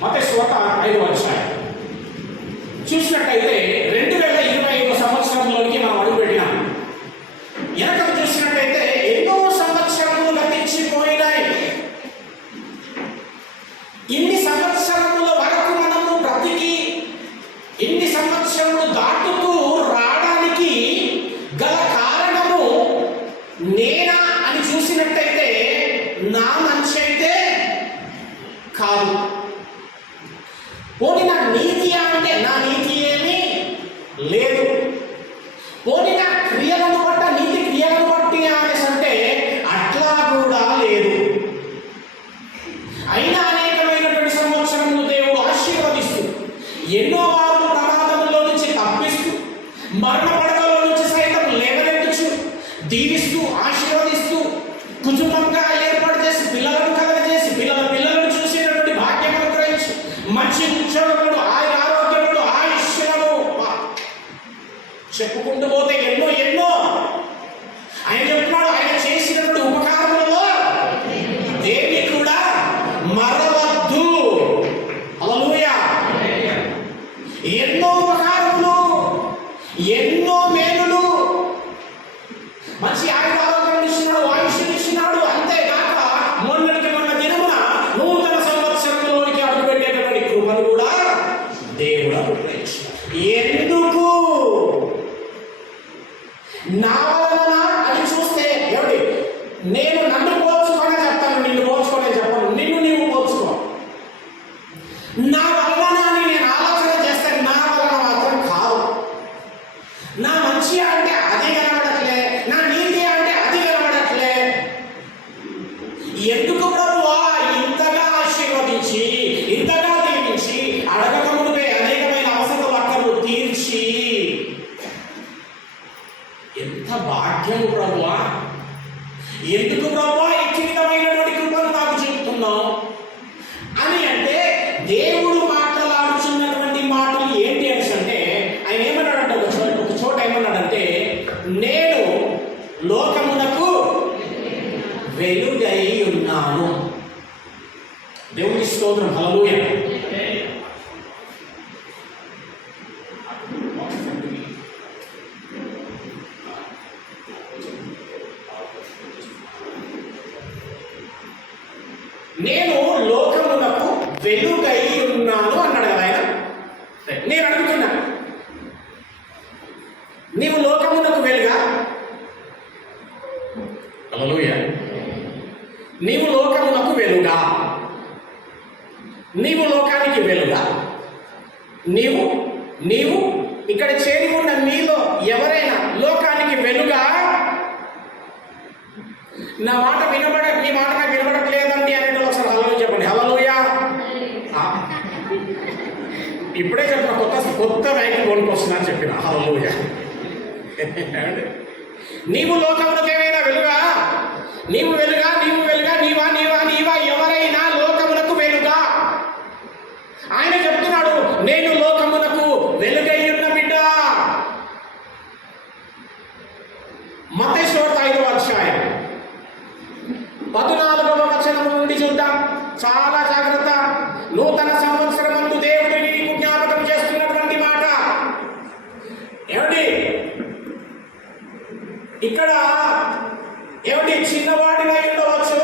మత్తయి సువార్త 5వ అధ్యాయం చూసినట్టయితే 2025 సంవత్సరంలోనికి మనం అడుగుపెట్టినాం. వెనకకు చూసినట్టయితే ఎన్నో సంవత్సరములు గతించిపోయినాయి. ఇన్ని సంవత్సరముల వరకు మనము బ్రతికి ఇన్ని సంవత్సరములు దాటుతూ రావడానికి గల కారణము నేనా అని చూసినట్టయితే నా మంచి అయితే కాదు. పోనీ నా నీతి అంటే నా నీతి ఏమీ లేదు. పోనీ నా క్రియలను బట్ట నీతి క్రియలను బట్టి అనేసి అంటే అట్లా కూడా లేదు. అయినా అనేకమైనటువంటి సంవత్సరములు దేవుడు ఆశీర్వదిస్తూ ఎన్నో వారు ప్రమాదంలో నుంచి తప్పిస్తూ మరణ పడకలో నుంచి సైతం లేవనెత్తుచు దీవిస్తూ ఆశీర్వదిస్తూ కుటుంబంగా ఏర్పాటు చేసి పిల్లలను కలగజేసి పిల్లలను చూసేటటువంటి భాగ్యం అనుగ్రహించి మంచి ఉద్యోగములు ఆయన ఆరోగ్యములు ఆయుష్యము చెప్పుకుంటూ పోతే ఎన్నో ఎన్నో ఆయన చెప్తున్నాడు. ఆయన చేసినటువంటి ఉపకారములలో దేవి కూడా మరవద్దు. హల్లెలూయా. ఎన్నో ఉపకారములు ఎన్నో మేలులు మంచి ఆయన ఆరోగ్యం ఇచ్చినాడు, ఆయుష్యం ఇచ్చినాడు. అంతేగాక మొన్నటికి మొన్న దినమున నూతన సంవత్సరంలోనికి అడుగుపెట్టేటటువంటి కృపను కూడా దేవుడు అనుగ్రహించాడు. ఎందుకు? నా వలన అని చూస్తే ఏమిటి? నేను నన్ను పోల్చుకోనే చెప్తాను, నిన్ను పోల్చుకోనే చెప్పను. నిన్ను నీవు పోల్చుకో. నా వలన అని నేను ఆలోచన చేస్తాను, నా వలన మాత్రం కాదు. నా మంచి అంటే అది కనబడట్లే, నా నీతి అంటే అది కనబడట్లే. ఎందుకు ప్రభువా ఇంతగా ఆశీర్వదించి ఇంతగా దీవించి అడగకమునిపై అనేకమైన అవసరములు అక్కర్లు తీర్చి ఎంత భాగ్యము ప్రభువా, ఎందుకు ప్రభువా ఈ విధమైనటువంటి కృపను నాకు చెబుతున్నావు అని అంటే దేవుడు మాట్లాడుచున్నటువంటి మాటలు ఏంటి అని అంటే ఆయన ఏమన్నాడంటే ఒక చోట ఏమన్నాడంటే నేను లోకమునకు వెలుగై ఉన్నాను. దేవుని స్తోత్రం. హల్లెలూయా. నేను లోకమునకు వెలుగై ఉన్నాను అన్నాడు కదా ఆయన. నేను అడుగుతున్నా, నీవు లోకమునకు వెలుగా? హల్లెలూయా. నీవు లోకమునకు వెలుగా? నీవు లోకానికి వెలుగా? నీవు ఇక్కడ చేరి ఉన్న మీలో ఎవరైనా లోకానికి వెలుగా? నా మాట మీ మాట నాకు వినబడట్లేదండి అనేది ఒకసారి హల్లెలూయా చెప్పండి. హల్లెలూయా. ఇప్పుడే చెప్పిన కొత్త మైకి కొనుక్కొస్తున్నా అని చెప్పిన. హల్లెలూయా. నీవు లోకమునకు ఏమైనా వెలుగా? నీవు వెలుగా? నీవు వెలుగా? నీవా ఎవరైనా లోకమునకు వెలుగా? ఆయన చెప్తున్నాడు నేను లోకమునకు వెలుగై ఉన్న బిడ్డ. మత్తయి సువార్త 5వ అధ్యాయం 14వ వచనం నుండి చూద్దాం. చాలా జాగ్రత్త. నూతన సంవత్సరమందు దేవుడు నీకు జ్ఞాపకం చేస్తున్నటువంటి మాట ఏమిటి? ఇక్కడ ఏమిటి? చిన్నవాడినై ఉండవచ్చు,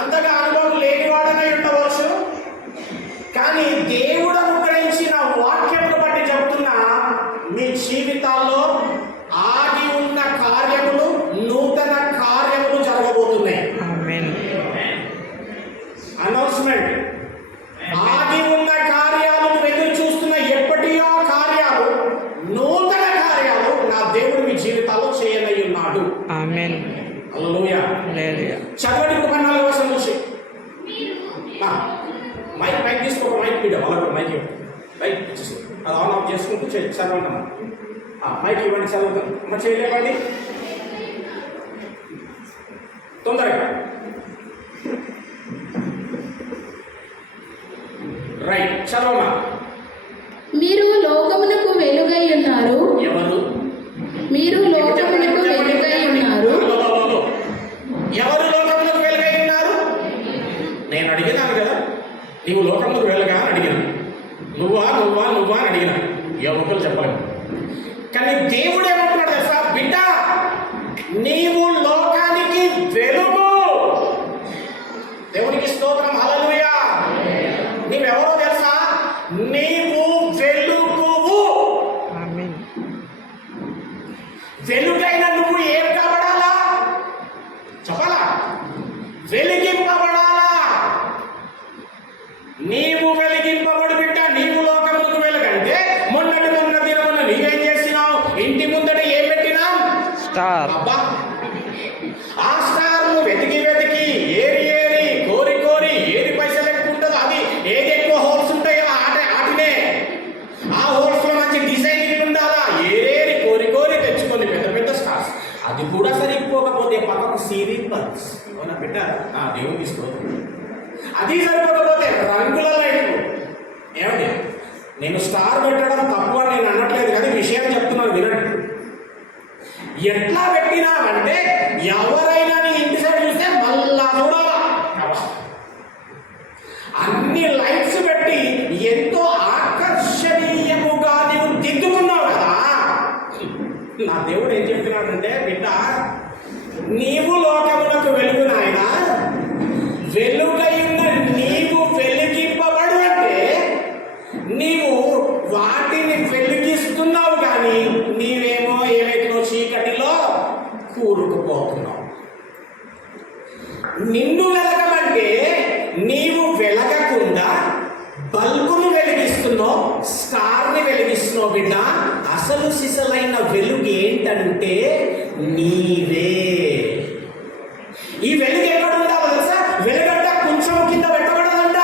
అంతగా అనుభవం లేనివాడనై ఉండవచ్చు, కానీ దేవుడు అనుగ్రహించిన వాక్యమును బట్టి చెప్తున్నా మీ జీవితాల్లో ఆగి ఉన్న కార్యములు నూతన కార్యములు జరగబోతున్నాయి. అనౌన్స్మెంట్. ఆగి ఉన్న కార్యాలు ఎదురు చూస్తున్న ఎప్పటియో కార్యాలు, నూతన కార్యాలు నా దేవుడు మీ జీవితాల్లో చేయనై ఉన్నాడు. ఆమేన్. హల్లెలూయా. చదవండి 14వ వచనం నుంచి. మైక్ తీసుకోక మైక్ వీడియో వాళ్ళకు మైక్ ఇచ్చేసి అది ఆన్ ఆఫ్ చేసుకుంటూ చదవండి. మైక్ ఇవ్వండి, చదువుతాం. అమ్మ చేయలేవండి తొందరగా. రైట్, చదవమా. మీరు లోకమునకు వెలుగై ఉన్నారు. ఎవరు? మీరు లోకమునకు వెలుగై ఉన్నారు. ఎవరు లోకమునకు వెలుగై ఉన్నారు? నేను అడిగినాను కదా, నీవు లోకం లోకములకు వెళ్ళగా అని అడిగిన. నువ్వా నువ్వా నువ్వా అని అడిగిన. ఏ ఒక్కరు చెప్పలేము. కానీ దేవుడు ఏమంటున్నాడు తెలుసా? బిడ్డ, నీవు లోకానికి వెలుగు. దేవునికి స్తోత్రం, హల్లెలూయా. నీవెవరో తెలుసా? నీవు వెలుగువు. వెలుగైన నువ్వు ఏం కాబడాలా? చెప్పాలా? వెలిగింపబడాలా. నీవు వెలిగింపబడు బిడ్డ. నీవు లోకములకు వెలుగంటే మొన్న దినమున నీవేం చేసినావు? ఇంటి ముందట ఏం పెట్టినావు? స్టార్. అబ్బా, ఆ స్టార్ వెతికి వెతికి ఏరి కోరి కోరి ఏది పైసలు ఎక్కువ ఉంటుందో అది, ఏది ఎక్కువ హోల్స్ ఉంటాయో ఆటినే, ఆ హోల్స్ లో మంచి డిజైనింగ్ ఉండాలా, ఏరేరి కోరి కోరి తెచ్చుకొని పెద్ద పెద్ద స్టార్స్. అది కూడా సరిపోకపోతే పక్కకు సీరియల్ బల్బ్స్. అవునా బిడ్డ? దేవుడు తీసుకో. అది సరిపోకపోతే రంగుల లైట్లు. ఏమండి, నేను స్టార్ పెట్టడం తప్పు అని నేను అనట్లేదు, కానీ విషయం చెప్తున్నాను వినండి. ఎట్లా పెట్టినావంటే ఎవరైనా నీ ఇంటి సైడ్ చూస్తే మళ్ళా చూడాలా. అన్ని లైట్స్ పెట్టి ఎంతో ఆకర్షణీయముగా నీవు దిద్దుకున్నావు కదా. నా దేవుడు ఏం చెప్తున్నాడంటే, బిడ్డ, నీవు లోకములకు వెలుగు నాయన. వెలుగైన నీవు వెలిగింపబడు అంటే నీవు వాటిని వెలిగిస్తున్నావు, కానీ నీవేమో ఏవైతే చీకటిలో కూరుకుపోతున్నావు. నిన్ను వెలగమంటే నీవు వెలగకుండా బల్బును వెలిగిస్తున్నావు, స్టార్ని వెలిగిస్తున్నావు. బిడ్డ, అసలు సిసలైన వెలుగు ఏంటంటే నీవే. ఈ వెలుగు ఎక్కడ ఉండాలో తెలుసా? వెలుగంట కొంచెం కింద పెట్టబడదంట,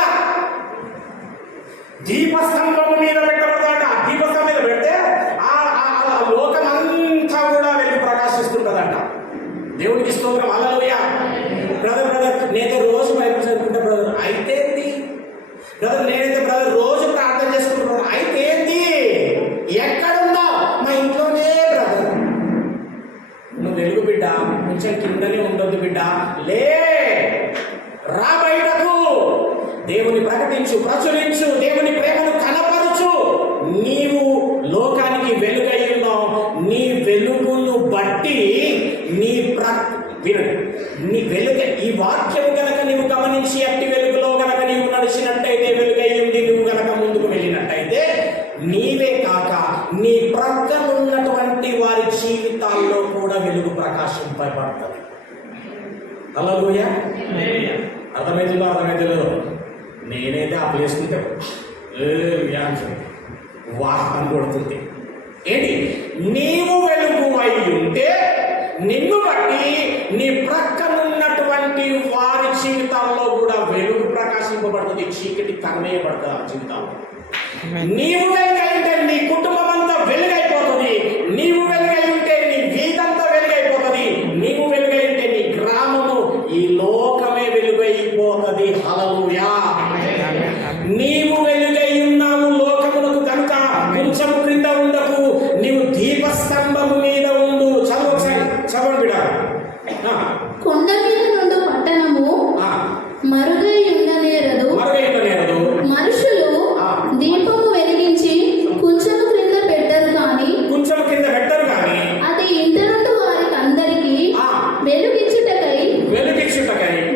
దీపస్తంభం మీద పెట్టబడదంట. ఆ దీపస్తంభం మీద పెడితే ఆ లోకమంతా కూడా వెలుగు ప్రకాశిస్తుంటదంట. దేవునికి స్తోత్రం, హల్లెలూయా. బ్రదర్ నేనైతే రోజు బైబిల్ చదువుకుంటా బ్రదర్. అయితే బ్రదర్ నేనైతే బ్రదర్ రోజు ప్రార్థన చేసుకుంటున్నాను. అయితే ఎక్కడున్నావు? మా ఇంట్లోనే బ్రదర్. నువ్వు వెలుగు బిడ్డ, కొంచెం కిందనే ఉండొద్దు బిడ్డ. లే, రా బయటకు. దేవుని ప్రకటించు, ప్రచురించు, దేవుని ప్రేమను కనపరచు. నీవు లోకానికి వెలుగై ఉన్నావు. నీ వెలుగును బట్టి నీ వెలుగు, ఈ వాక్యము గనక నీవు గమనించి అట్టి వెలుగులో గనక నీవు నడిచినట్టయితే, వెలుగై ఉండి నువ్వు గనక ముందుకు వెళ్ళినట్టయితే, నీవే కాక నీ ప్రక్కన ఉన్నటువంటి వారి జీవితాల్లో కూడా వెలుగు ప్రకాశింపబడుతుంది. హల్లెలూయా. అర్థమైతుందో? నేనైతే ఆ ప్లేస్ ఉంటే వాహనం కొడుతుంది. ఏంటి? నీవు వెలుగు అయి ఉంటే నిన్ను బట్టి నీ ప్రక్కనున్నటువంటి వారి జీవితాల్లో కూడా వెలుగు ప్రకాశింపబడుతుంది, చీకటి కన్వేయబడుతుంది ఆ జీవితాల్లో. నీవు వెలుగై ఉంటే నీ కుటుంబం అంతా వెలుగైపోతుంది. నీవు వెలుగై ఉంటే నీ వీధంతా వెలుగైపోతుంది. నీవు వెలుగై ఉంటే నీ గ్రామము, ఈ లోకమే వెలుగైపోతుంది. హల్లెలూయా. నీవు వెలుగై ఉన్నావు లోకమునకు కనుక కొంచెం క్రింద ఉండకు, నీవు దీపస్తంభము మీద ఉండు. చదువు ఒకసారి, చదవండి బిడ్డ. కొండ మీద నుండి పట్టణము మరుగై ఉండనేరదు. మనుషులు దీపము వెలిగించి కొంచెం క్రింద పెట్టరు కానీ అది ఇంట నుండి వారికి అందరికీ వెలుగిచ్చుటకై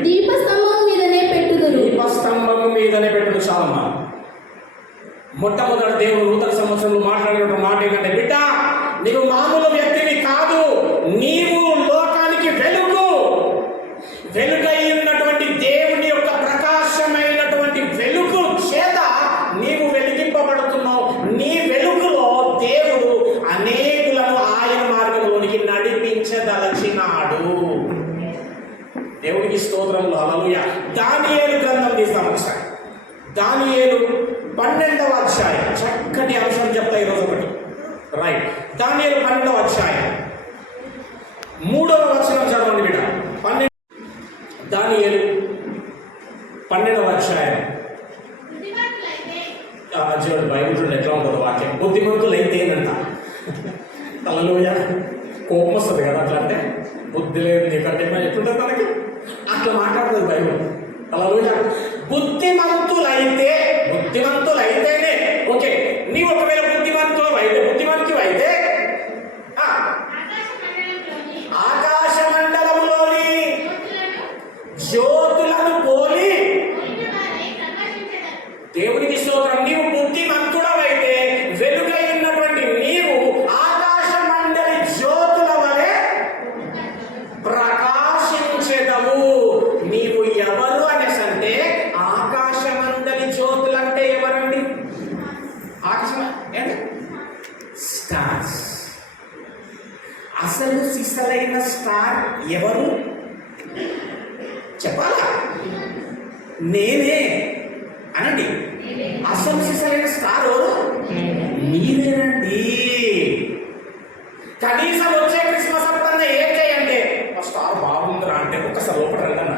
దీపస్తంభం మీదనే పెట్టుదురు. చాలమ్మా. మొట్టమొదటి దేవుడు నూతన సంవత్సరంలో మాట్లాడిన మాట ఏంటంటే, బిడ్డ, నీవు మామూలు వ్యక్తివి కాదు, నీవు లోకానికి వెలుగు. వెలుగై ఉన్నటువంటి దేవుని యొక్క ప్రకాశమైనటువంటి వెలుగు చేత నీవు వెలిగింపబడుతున్నావు. నీ వెలుగులో దేవుడు అనేకులను ఆయన మార్గంలోనికి నడిపించదలచినాడు. దేవునికి స్తోత్రములు, హల్లెలూయా. దానియేలు గ్రంథం తీస్తాం ఒకసారి. దానియేలు 12వ అధ్యాయం. చక్కటి అంశం చెప్తా ఈరోజు ఒకటి. రైట్. దానియేలు 12వ అధ్యాయం 3వ వచనం చదవండి బిడ్డ. దానియేలు 12వ అధ్యాయం. చూడండి బైబిల్ చూడండి ఎట్లా ఉంటుంది వాక్యం. బుద్ధిమంతులైతే అంట. హల్లెలూయా. కోపం వస్తుంది కదా అట్లా అంటే. బుద్ధి లేదు నీకంటే ఎట్లుంటుంది మనకి, అట్లా మాట్లాడుతుంది బైబిల్. హల్లెలూయా. బుద్ధిమంతులైతే దేవునికి స్తోత్రం. నీవు బుద్ధిమంతుడవైతే వెలుగై ఉన్నటువంటి నీవు ఆకాశ మండలి జ్యోతుల వలె ప్రకాశించెదవు. నీవు ఎవరు అనేసి అంటే ఆకాశ మండలి జ్యోతులు అంటే ఎవరండి? ఆకాశం ఏంటి? స్టార్స్. అసలు సిసలైన స్టార్ ఎవరు చెప్పాలా? నేనే అనండి. అసలు సిసలైన స్టార్ ఎవరు? మీరేనండి. కనీసం వచ్చే క్రిస్మస్ అప్పుడన్నా ఏం చేయండి, ఆ స్టార్ బాగుందిరా అంటే ఒక్కసారి లోపల రండి.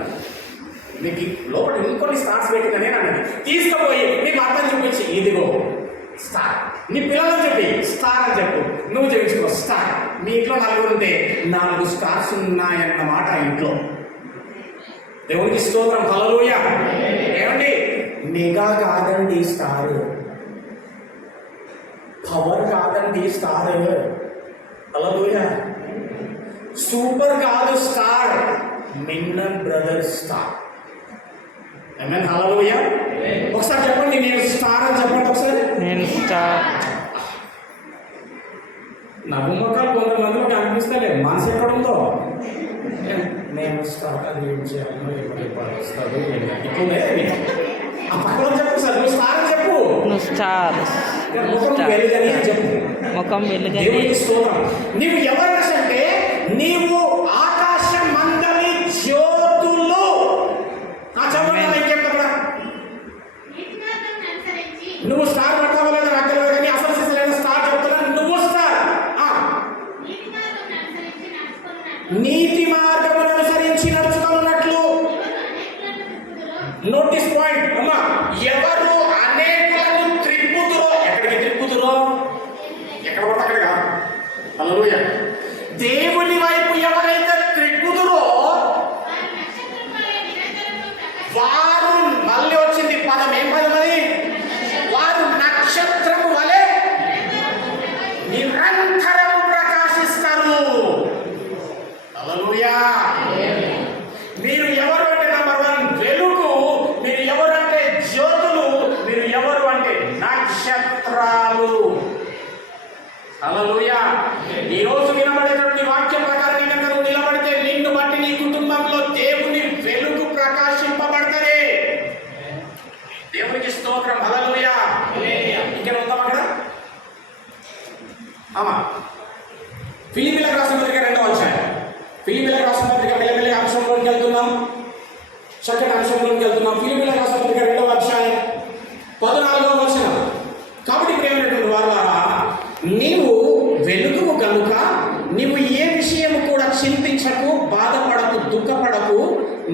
మీకు లోపల ఇంకొన్ని స్టార్స్ పెట్టిందని అన్నది తీసుకుపోయి మీకు అర్థం చూపించి ఇదిగో స్టార్. నీ పిల్లలను చెప్పి స్టార్ అని చెప్పు, నువ్వు చెప్పించుకో స్టార్. మీ ఇంట్లో 4 ఉంటే 4 స్టార్స్ ఉన్నాయన్నమాట ఇంట్లో. దేవునికి స్తోత్రం. హల్లెలూయా. ఏమండి, మెగా కాదండి స్టార్, పవర్ కాదండి స్టార్, హల్లెలూయా. సూపర్ కాదు స్టార్, మిన్నన్ బ్రదర్ స్టార్. ఆమేన్. హల్లెలూయా. ఒకసారి చెప్పండి, నేను స్టార్ అని చెప్పండి ఒకసారి. నేను స్టార్. నవ్వుముఖాలు కొంతమందిలో కనిపిస్తలే, మనసు ఎక్కడ ఉందో. నేను స్టార్ అది ఏం చేయాలో వస్తుంది ఇట్లనే. ఆ పక్కన చెప్పు సార్, నువ్వు స్టార్ అని చెప్పు. నువ్వు స్టార్. ముఖం వెలుగని అని చెప్పు. ముఖం వెలుగని. దేవునికి స్తోత్రం. నీవు ఎవరంటే నీవు ఆకాశ మండలి జ్యోతులు. ఆ చెప్పండి ఇంకెక్కడ నువ్వు స్టార్ పడతావో లేదో నాకు తెలియదు, కానీ అసలు సిసలైన స్టార్ చెప్తున్నా. నువ్వు స్టార్. నీతి మార్గమును అనుసరించి నడుచుకున్నట్లు. నోటీస్ పాయింట్ అమ్మా. ఎవరు అనేకులను త్రిప్పుతురో, ఎక్కడికి త్రిప్పుతురో? ఎక్కడ పడితే అక్కడ కాదు. హల్లెలూయా. దేవుని వైపు ఎవరైతే త్రిప్పుతురో వారు, మళ్ళీ వచ్చింది పదం, ఏం పదం అది? వారు నక్షత్రము వలె నిరంతరము ప్రకాశిస్తారు. హల్లెలూయా. మీరు ఎవరు అంటే నంబర్ 1 వెలుగు, మీరు ఎవరు అంటే జ్యోతులు, మీరు ఎవరు అంటే నక్షత్రాలు. హల్లెలూయా. ఈ రోజు వినబడేటువంటి వాక్యం ప్రకారం కనుక నువ్వు నిలబడితే నిన్ను బట్టి నీ కుటుంబంలో దేవుని వెలుగు ప్రకాశింపబడతది. దేవునికి స్తోత్రం. హల్లెలూయా. ఇక్కడ ఉందాం అక్కడ. ఫిలిప్పీలకు రాసిన పత్రిక 2వ అధ్యాయం. ఫిలిప్పీలకు రాసిన పత్రిక మెల్లమెల్లగా అంశంలోకి వెళ్తున్నాం, చక్కటి అంశంలోకి వెళ్తున్నాం. ఫిలిప్పీలకు రాసిన పత్రిక 2వ అధ్యాయం 14వ వచనం. కాబట్టి ప్రియమైనటువంటి వారులారా, నీవు వెలుగువు కనుక నీవు ఏ విషయము కూడా చింతించకు, బాధపడకు, దుఃఖపడకు.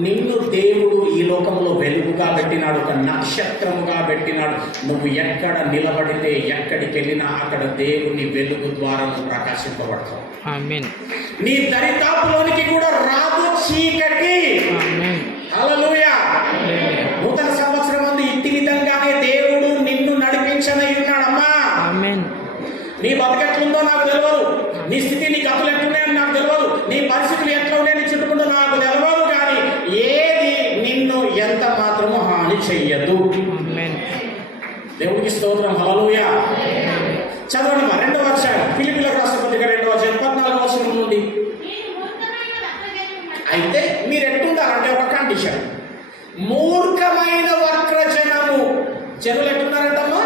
నిన్ను దేవుడు ఈ లోకంలో వెలుగుగా పెట్టినాడు, ఒక నక్షత్రముగా పెట్టినాడు. నువ్వు ఎక్కడ నిలబడితే, ఎక్కడికి వెళ్ళినా అక్కడ దేవుని వెలుగు ద్వారా నువ్వు ప్రకాశింపబడతావు. ఆమేన్. నీ దరిదాపులోనికి కూడా రాదు చీకటి. ఆమేన్. హల్లెలూయా. నూతన సంవత్సరం ముందు ఇట్టి విధంగానే దేవుడు నిన్ను నడిపించనై ఉన్నాడమ్మా. ఆమేన్. నీ బతకెట్లుందో నాకు తెలియదు, నీ స్థితి, నీ గతులు ఎట్లున్నాయని నాకు తెలియదు, నీ పరిస్థితులు ఎట్లా ఉన్నాయి నీ చుట్టుకుంటూ నాకు తెలియదు, కానీ ఏది నిన్ను ఎంత మాత్రము హాని చెయ్యదు. ఆమేన్. దేవునికి స్తోత్రం. హల్లెలూయా. చదవండి 2వ అధ్యాయం ఫిలిప్పీలకు రాసిన పత్రిక 2వ అధ్యాయం 14వ వచనం నుండి. అయితే మీరు ఎట్లున్నారంటే ఒక కండిషన్, మూర్ఖమైన వక్రజనము. జనులు ఎట్లున్నారంటమ్మా?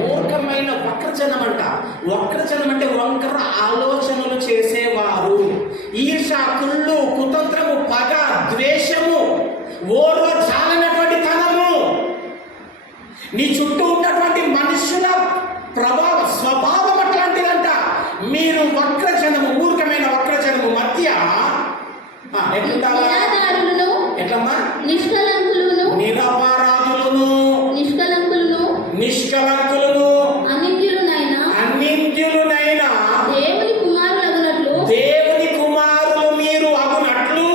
మూర్ఖమైన వక్రజనం అంట. వక్రజనం అంటే వంకర ఆలోచనలు చేసేవారు, ఈర్ష, కుళ్ళు, కుతంత్రము, పగ, ద్వేషము, ఓర్వ చాలినటువంటి తనము. నీ చుట్టూ ఉన్నటువంటి మనుషుల స్వభావం అట్లాంటిదంట. మీరు వక్రజనము, మూర్ఖమైన వక్రజనము మధ్య ఎట్లమ్మా? నిష్కలంకులను, నిష్కలంకులను, అనింద్యులునైనా దేవుని కుమారులు మీరు అగునట్లు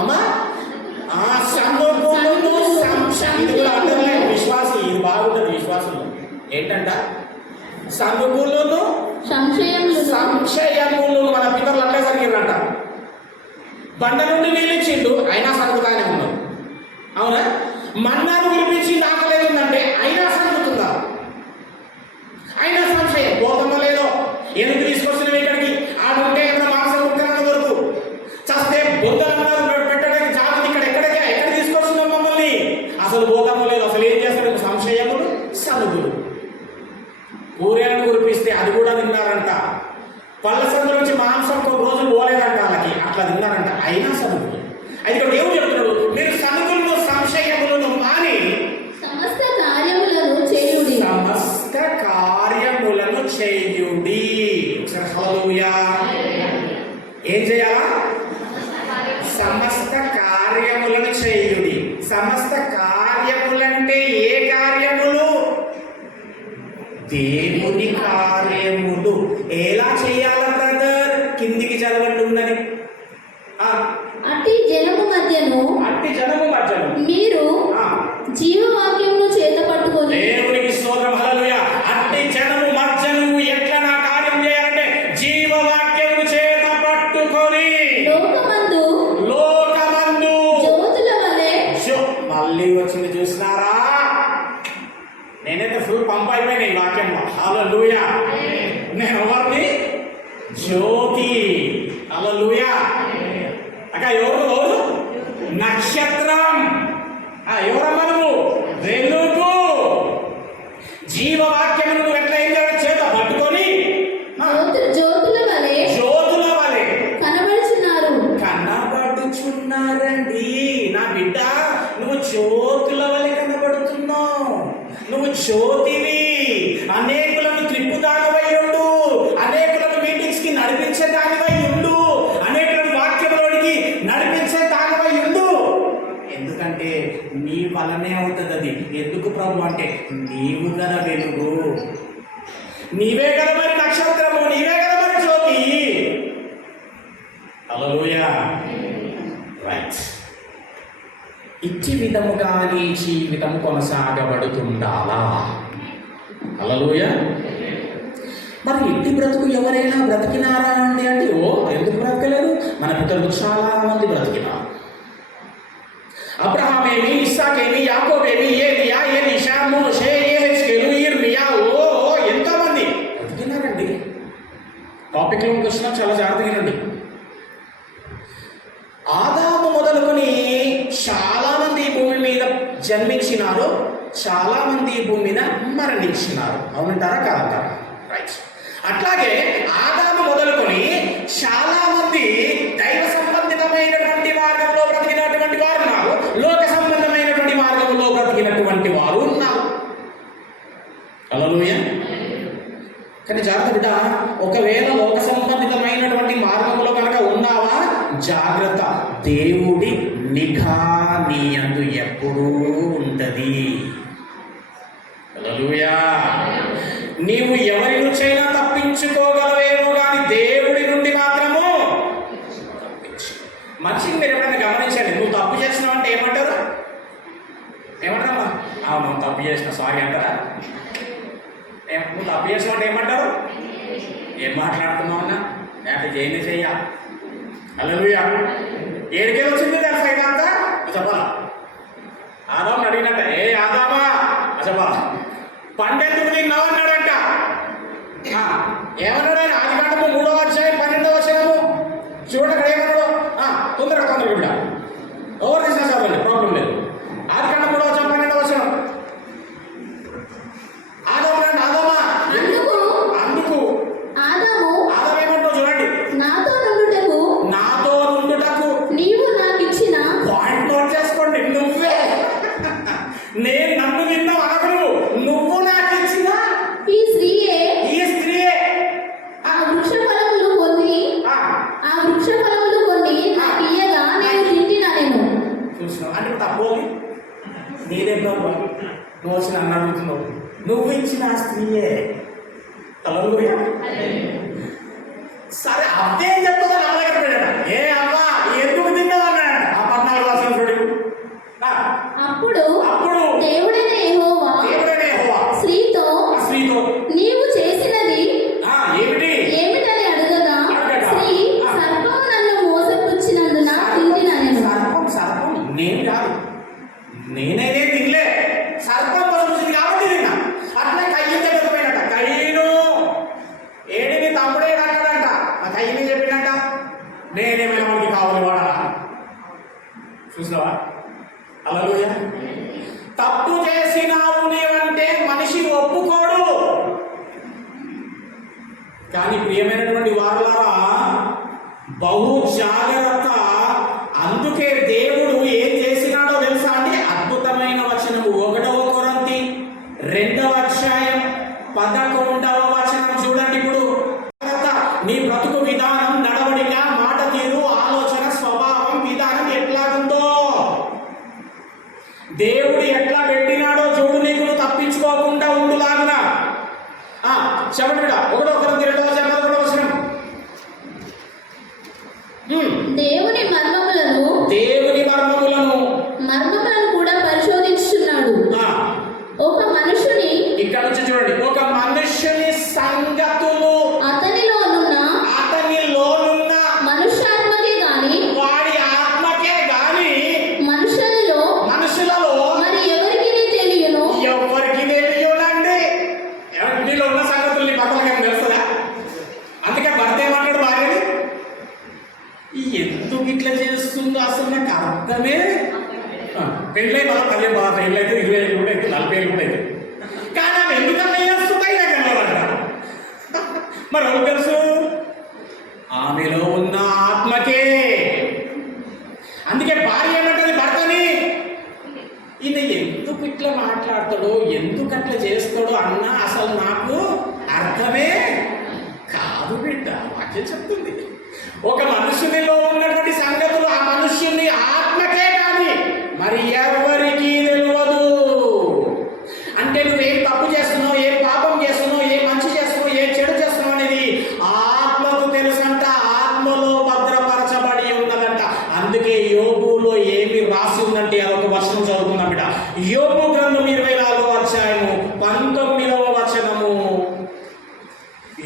అమ్మా సనుగులను. ఇది కూడా అంటారు విశ్వాసం, ఇది బాగుంటుంది విశ్వాసంలో. ఏంటంట? సనుగులను, సంశయములు. మన పితరులు అట్లే జరిగినట్ట. బండ నుండి నిలిచిండు, అయినా సనుగుతానే ఉన్నాడు. అవునా? మన్నాను వినిపించి ఆకలేదుందంటే అయినా సనుగుతున్నారు, అయినా సంశయం పోతుందో లేదో, ఎందుకు తీసుకొస్తున్నాం ఇక్కడికి, ఆడుంటే ఇక్కడ మాంసం ముక్కలన్న వరకు చస్తే బొందలన్నారు పెట్టడానికి జాగ్రత్త, ఇక్కడ ఎక్కడ తీసుకొస్తున్నాం మమ్మల్ని, అసలు పోతామో లేదు, అసలు ఏం చేస్తారు, సంశయములు సనుగులు. కూరేలను కురిపిస్తే అది కూడా తిన్నారంట, పళ్ళ సందు నుంచి మాంసం కొన్ని రోజులు పోలేదంట వాళ్ళకి, అట్లా తిన్నారంట, అయినా సనుగులు. అయితే ఇక్కడ ఏం చెప్తున్నాడు, మీరు సనుగులను సంశయములను మాని సమస్త కార్యములను చేయుడి. సమస్త కార్యములను చేయుడి. హల్లెలూయా. ఏం చేయాలా? సమస్త కార్యములను చేయుడి. సమస్త కార్యములంటే ఏ కార్యములు? దేవుని కార్యములు. ఎలా చేయాలా బ్రదర్? కిందికి చదవండి ఉన్నది. అట్టి జనము మధ్యను మీరు జీవవాక్యమును చేత పట్టుకొని. దేవునికి స్తోత్రం. హల్లెలూయా. అట్టి జనము మధ్య నువ్వు ఎట్లా నా కార్యం చేయాలంటే జీవవాక్యము చేత పట్టుకొని లోకమందు జ్యోతుల వలె. మళ్ళీ వచ్చింది చూసినారా? నేనైతే ఫుల్ పంప్ అయిపోయినా ఈ వాక్యంలో. హల్లెలూయా. నేను ఎవరిని? జ్యోతి. హల్లెలూయా. అక్క ఎవరు? నక్షత్రం. ఎవరమ్మా నువ్వు? వెలుగు. జీవవాక్యం నువ్వు ఎట్లా ఏం చేయాలి? చేత పట్టుకొని జ్యోతుల వలె కనబడుచున్నారండి. నా బిడ్డ, నువ్వు జ్యోతుల వలె కనబడుతున్నావు. నువ్వు జ్యోతివి. అనేకులను త్రిప్పుదానివై ఉండు, అనేకులను మీటింగ్స్ కి నడిపించే దానివై ఉండు, అనేకులను వాక్యంలోనికి నడిపించే దానివై ఉండు. ఎందుకంటే నీ వలనే అవుతుంది అది. ఎందుకు ప్రభు అంటే నీవు గల వెలుగు, నీవే గల మరి నక్షత్రము, నీవే గల మరి జ్యోతి. హల్లెలూయా. రైట్. ఇచ్చి విధముగా నీ జీవితం కొనసాగబడుతుండాలా? హల్లెలూయా. మరి ఇంటి బ్రతుకు ఎవరైనా బ్రతికినారా అండి అంటే ఎందుకు బ్రతకలేదు? మన పితరులు చాలా మంది బ్రతికినారు. అబ్రహామేమి, ఇస్సాకేమి, యాకోబేమి, ఏలియా, ఎలీషా, మోషే, యెహెజ్కేలు, ఇర్మియా, ఎంతోమంది బ్రతికినారండి. టాపిక్లోకి వచ్చినా చాలా జాగ్రత్తగానండి. ఆదాము మొదలుకొని చాలా మంది ఈ భూమి మీద జన్మించినారు, చాలా మంది ఈ భూమి మీద మరణించినారు. అవునంటారా కాదంటారా? రైట్. అట్లాగే ఆదాము మొదలుకొని చాలా మంది దైవ సంబంధితమైనటువంటి మార్గంలో బ్రతికినటువంటి వారు ఉన్నారు, లోక సంబంధమైనటువంటి మార్గంలో బ్రతికినటువంటి వారు ఉన్నారు. హల్లెలూయా. కానీ జాగ్రత్త బిడ్డ, ఒకవేళ లోక సంబంధితమైనటువంటి మార్గంలో కనుక ఉన్నావా, జాగ్రత్త. దేవుడి నిఘా నీ యందు ఎప్పుడూ ఉంటది. హల్లెలూయా. నీవు ఎవరి నుంచైనా తప్పించుకోగలవేమో కానీ దేవుడి నుండి మాత్రము మనిషిని మీరు ఎప్పుడైనా గమనించండి. నువ్వు తప్పు చేసినావు అంటే ఏమంటారు? ఏమంటారమ్మా? నువ్వు తప్పు చేసిన సారీ అంటారా? నువ్వు తప్పు చేసినావు అంటే ఏమంటారు? ఏం మాట్లాడుతున్నావు అన్నా? అంటే ఏమి చెయ్య. హల్లెలూయా. ఏడికే వచ్చింది దాని సైడ్ అంతా చెప్పాలా? ఆదాము అడిగినట్ట, ఏ ఆదామా చెప్పాలా, పండెందుకు తిన్నావు అన్నాడంట. ఏమన్నాడు ఆయన? ఆదికాండము 3వ అధ్యాయం 12వ వచనము చూడండి. అక్కడ ఏమన్నాడు? తొందరగా బిడ్డ, ఎవరు తీసినా చదవండి, ప్రాబ్లం లేదు. ఆదికాండం 3వ అధ్యాయం 12వ వచనం. ఆదాము అందుకు ఆదాము ఏమంటావు చూడండి. నాతో నుండుటకు నీవు నాకు ఇచ్చిన పాయింట్ నోట్ చేసుకోండి. నువ్వే నేను నన్ను విన్నావు అనకు, నువ్వు నాకు ఇచ్చిన ఈ స్త్రీయే ఆ వృక్ష ఫలములు కొన్ని నాకు ఇయ్యగా నేను తింటినానేమో. చూసినావు అంటే తప్పు నీదే ప్రాబ్లం. నువ్వు వచ్చిన అన్న అడుగుతున్నావు, నువ్వు ఇచ్చిన ఆ స్త్రీయే. హల్లెలూయా. సరే అదేం చెప్తుందో నా దగ్గర పెట్టాడు. ఏ అమ్మా ఎందుకు తిన్నావు అన్నాడు. ఆ 14వ వచనం చూడు. అప్పుడు దేవుడైన యెహోవా స్త్రీతో నీవు చేసినది ఏమిటని అడగగా, స్త్రీ సర్పము నన్ను మోసపుచ్చినందున తింటినా నేను. సర్పం నేను కాదు, నేనేదే కానీ ప్రియమైనటువంటి వారలారా, బహు జాగ్రత్త. అందుకే దేవుడు ఏం చేసినాడో తెలుసా అండి? అద్భుతమైన వచనము 1 కొరింథీ 2వ అధ్యాయం 11వ వచనం చూడండి. ఇప్పుడు నీ బ్రతుకు విధానం, నడవడిక, మాట తీరు, ఆలోచన, స్వభావం, విధానం ఎట్లాగుందో, దేవుడు ఎట్లా పెట్టినాడో చూడు. నీకు తప్పించుకోకుండా ఉండులాగునా. చెప్పండి బిడ్డ. 1 కొరింథీ 2వ అధ్యాయం 11వ వచనం. దేవుని మర్మములను కూడా పరిశోధించుచున్నాడు. ఒక మనుషుని, ఇక్కడ నుంచి చూడండి, ఒక మనుషుని సంగతులు అతనిలోనున్న మనుష్యాత్మకే గాని, వాడి ఆత్మకే గాని, మనుషులలో మరి ఎవరికి తెలియను. ఎవరికి తెలియనండి. నీలో ఉన్న సంగతులు నీ పక్కలకి ఏం తెలుస్తుందా? అందుకే భర్త ఏమన్నాడు భార్యని, ఎందుకు ఇట్లా చేస్తుందో అసలు నాకు అర్థమే. పెళ్ళై బాగా 10 బాగా పెళ్ళైతే 20 ఏళ్ళు కూడా అయితే 40 ఏళ్ళు కూడా అయితే, కానీ ఆమె ఎందుకన్నా చేస్తుంటాయి నాకు వెళ్ళాలంట. మరి ఎవరు తెలుసు? ఆమెలో ఉన్న ఆత్మకే. అందుకే భార్య ఏమంటది భర్తని, ఈయన ఎందుకు ఇట్లా మాట్లాడతాడో, ఎందుకు అట్లా చేస్తాడో అన్నా అసలు నాకు అర్థమే కాదు బిడ్డ. వాక్యం చెప్తుంది, ఒక మనుషునిలో ఉన్నటువంటి సంగతులు ఆ మనుష్యుని ఆత్మకే కానీ మరి ఎవరికి తెలియదు. అంటే నువ్వేం తప్పు చేస్తున్నావు, ఏ పాపం చేస్తున్నావు, ఏ మంచి చేస్తున్నావు, ఏ చెడు చేస్తున్నావు అనేది ఆత్మకు తెలుసంట. ఆత్మలో భద్రపరచబడి ఉన్నదంట. అందుకే యోబులో ఏమి రాసి ఉందంటే అదొక వచనం చదువుకున్నాం బిడ్డ. యోబు గ్రంథం 24వ అధ్యాయము 19వ వచనము.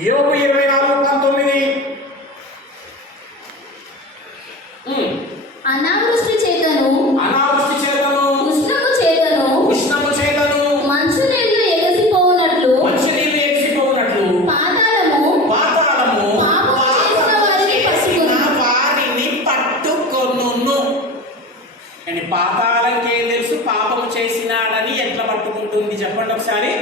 యోబు 24:19. అనావృష్టి చేతను, ఉష్ణము చేతను మంచు నీళ్లు ఎగసిపోవునట్లు పాతాళము వారిని పట్టుకొనును. అని పాతాళంకి ఏం తెలుసు? పాపము చేసినాడని ఎట్లా పట్టుకుంటుంది చెప్పండి ఒకసారి.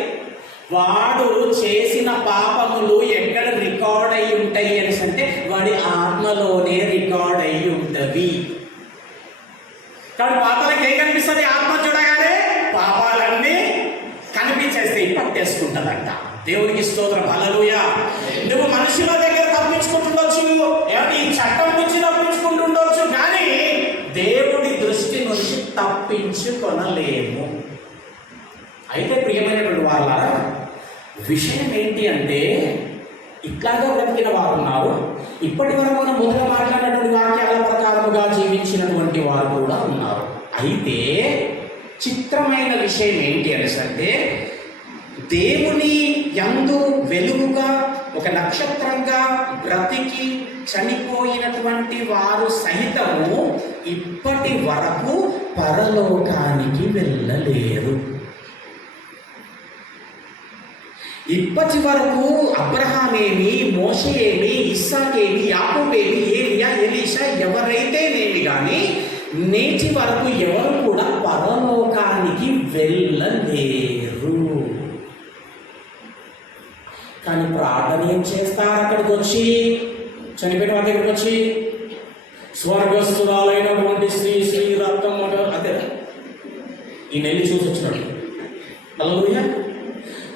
వాడు చేసిన పాపములు ఎక్కడ రికార్డ్ అయి ఉంటాయి అని అంటే వాడి ఆత్మలోనే రికార్డ్ అయి ఉంటవి. కాబట్టి పాపాలకి ఏం కనిపిస్తుంది? ఆత్మ చూడగానే పాపాలన్నీ కనిపించేస్తాయి, పట్టేసుకుంటుందంట. దేవునికి స్తోత్రం, హల్లెలూయా. నువ్వు మనుషుల దగ్గర తప్పించుకుంటుండొచ్చు, ఏమంటే ఈ చట్టం నుంచి తప్పించుకుంటుండొచ్చు, కానీ దేవుడి దృష్టి నుంచి తప్పించుకొనలేము. అయితే ప్రియమైనటువంటి వాళ్ళ విషయం ఏంటి అంటే, ఇట్లాగా బ్రతికిన వారు ఉన్నారు. ఇప్పటి వరకు మనం మొదట మాట్లాడినటువంటి వాక్యాల ప్రకారముగా జీవించినటువంటి వారు కూడా ఉన్నారు. అయితే చిత్రమైన విషయం ఏంటి అంటే, దేవుని యందు వెలుగుగా ఒక నక్షత్రంగా బ్రతికి చనిపోయినటువంటి వారు సహితము ఇప్పటి వరకు పరలోకానికి వెళ్ళలేరు. ఇప్పటి వరకు అబ్రహామేమి, మోషేయేమి, ఇస్సాకేమి, యాకోబేమి, ఏలియా, ఎలీషా ఎవరైతేనేమి కానీ నేటి వరకు ఎవరు కూడా పరలోకానికి వెళ్ళలేరు. కానీ ప్రార్థన ఏం చేస్తారు? అక్కడికి వచ్చి, చనిపోయిన వారి దగ్గరికి వచ్చి, స్వర్గస్థురాలైనటువంటి శ్రీ రక్తం అదే ఈ నెల్లి చూసి వచ్చినాడు. హల్లెలూయా.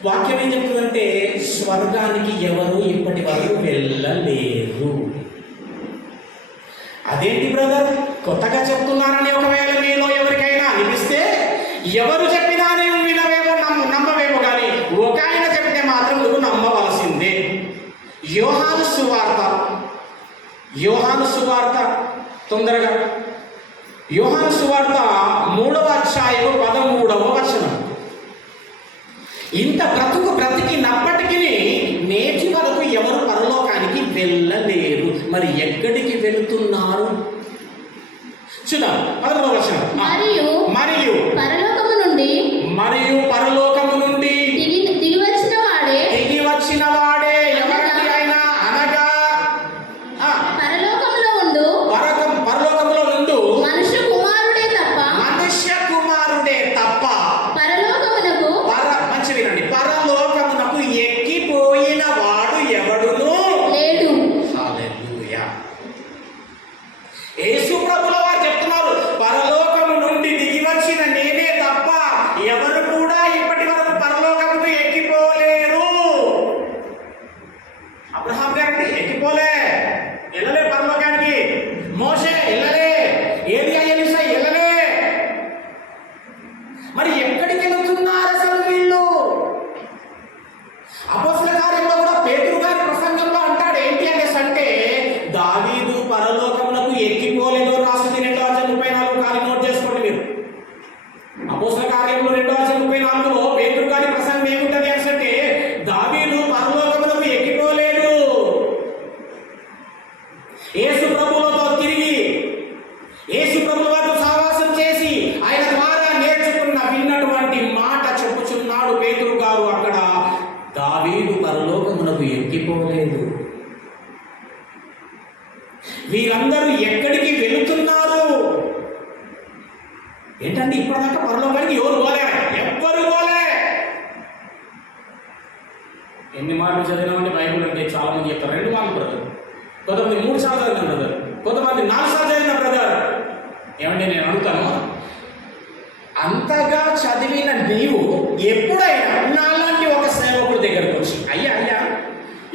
వాక్యం ఏం చెప్తుందంటే, స్వర్గానికి ఎవరు ఇప్పటి వరకు వెళ్ళలేరు. అదేంటి బ్రదర్ కొత్తగా చెప్తున్నారని ఒకవేళ మీలో ఎవరికైనా అనిపిస్తే, ఎవరు చెప్పినా నేను వినవేమో నమ్మవేమో, కానీ ఒక ఆయన చెప్తే మాత్రం నువ్వు నమ్మవలసిందే. యోహాను సువార్త తొందరగా, యోహాను సువార్త 3వ అధ్యాయం 13వ వచనం. ఇంత బ్రతికినప్పటికీ నేటి వరకు ఎవరు పరలోకానికి వెళ్ళలేరు. మరి ఎక్కడికి వెళుతున్నారు? చూద్దాం 13వ వచనం. మరియు పరలోకము నుండి దిగి వచ్చిన వాడే ఎవరికి అయినా, అనగా పరలోకములో నుండు మనుష్య కుమారుడే తప్ప మంచి వినండి, పరలోకమునకు ఎక్కిపోయిన వాడు ఎవడును 34లో పేతురు గారి ప్రసంగం ఏముంటది అంటే దావీదు పరలోకములకు ఎక్కిపోలేడు. యేసు ప్రభువులతో తిరిగి యేసు ప్రభుల వారితో సహవాసం చేసి ఆయన ద్వారా విన్నటువంటి మాట చెప్పుచున్నాడు పేతురు గారు. అక్కడ దావీదు పరలోకమునకు ఎక్కిపోలేదు. వీరందరూ ఎక్కడికి వెళుతున్నారు ఏంటంటే ఇప్పటిదాకా పరలోకానికి ఎవరు పోలే, ఎవ్వరు పోలే. ఎన్ని మార్లు చదివినామంటే బైబిల్ అంటే చాలా మంది చెప్తారు 2 మార్లు బ్రదర్, కొంతమంది 3 సార్లు చదివిన బ్రదర్, కొంతమంది 4 సార్లు చదివిన బ్రదర్. ఏమంటే నేను అడుగుతాను, అంతగా చదివిన నీవు ఎప్పుడైనా నాలాంటి ఒక సేవకుడి దగ్గరకు వచ్చి అయ్యా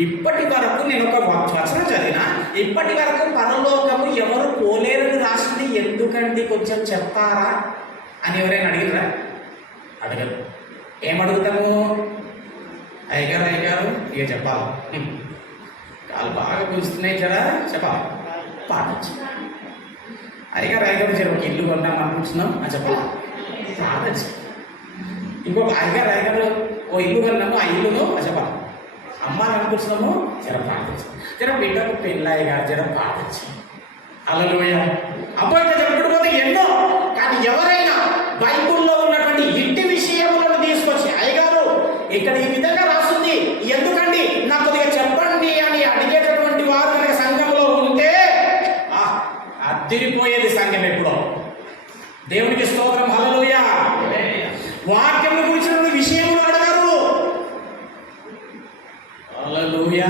ఇప్పటి వరకు నేను ఒక వచనం చదివినా, ఇప్పటి వరకు పరలోకము ఎవరు పోలేరని రాసింది ఎందుకండి కొంచెం చెప్తారా అని ఎవరైనా అడిగిరా? అడగరు. ఏమడుగుతాము? అయ్యగారు ఇక చెప్పాలి, కాలు బాగా కూస్తున్నాయి కదా చెప్పాలి, పాటించు. అయ్యగారు చెప్పి ఒక ఇల్లు కొన్నాం అనుకుంటున్నాం అని చెప్పాలి, ప్రార్థించు. ఇంకొక అయ్యగారు ఓ ఇల్లు కొన్నాము, ఆ ఇల్లును చెప్పాలి, అమ్మాని అనుకుంటున్నాము, జర ప్రార్థించు. జర బిడ్డకు పెళ్ళాయి గారు జర ప్రార్థించు. హల్లెలూయా. అబ్బాయి చెప్పుడు పోతే ఎన్నో, కానీ ఎవరైనా బైబుల్లో ఉన్నటువంటి ఇంటి విషయములను తీసుకొచ్చి అయ్యగారు ఇక్కడ ఈ విధంగా రాస్తుంది ఎందుకండి నాకు కొద్దిగా చెప్పండి అని అడిగేటటువంటి వారు కనుక సంఘంలో ఉంటే అదిరిపోయేది సంఘం ఎప్పుడో. దేవునికి స్తోత్రం. హల్లెలూయా. వాక్యం గురించిన విషయములు అడగరు. హల్లెలూయా.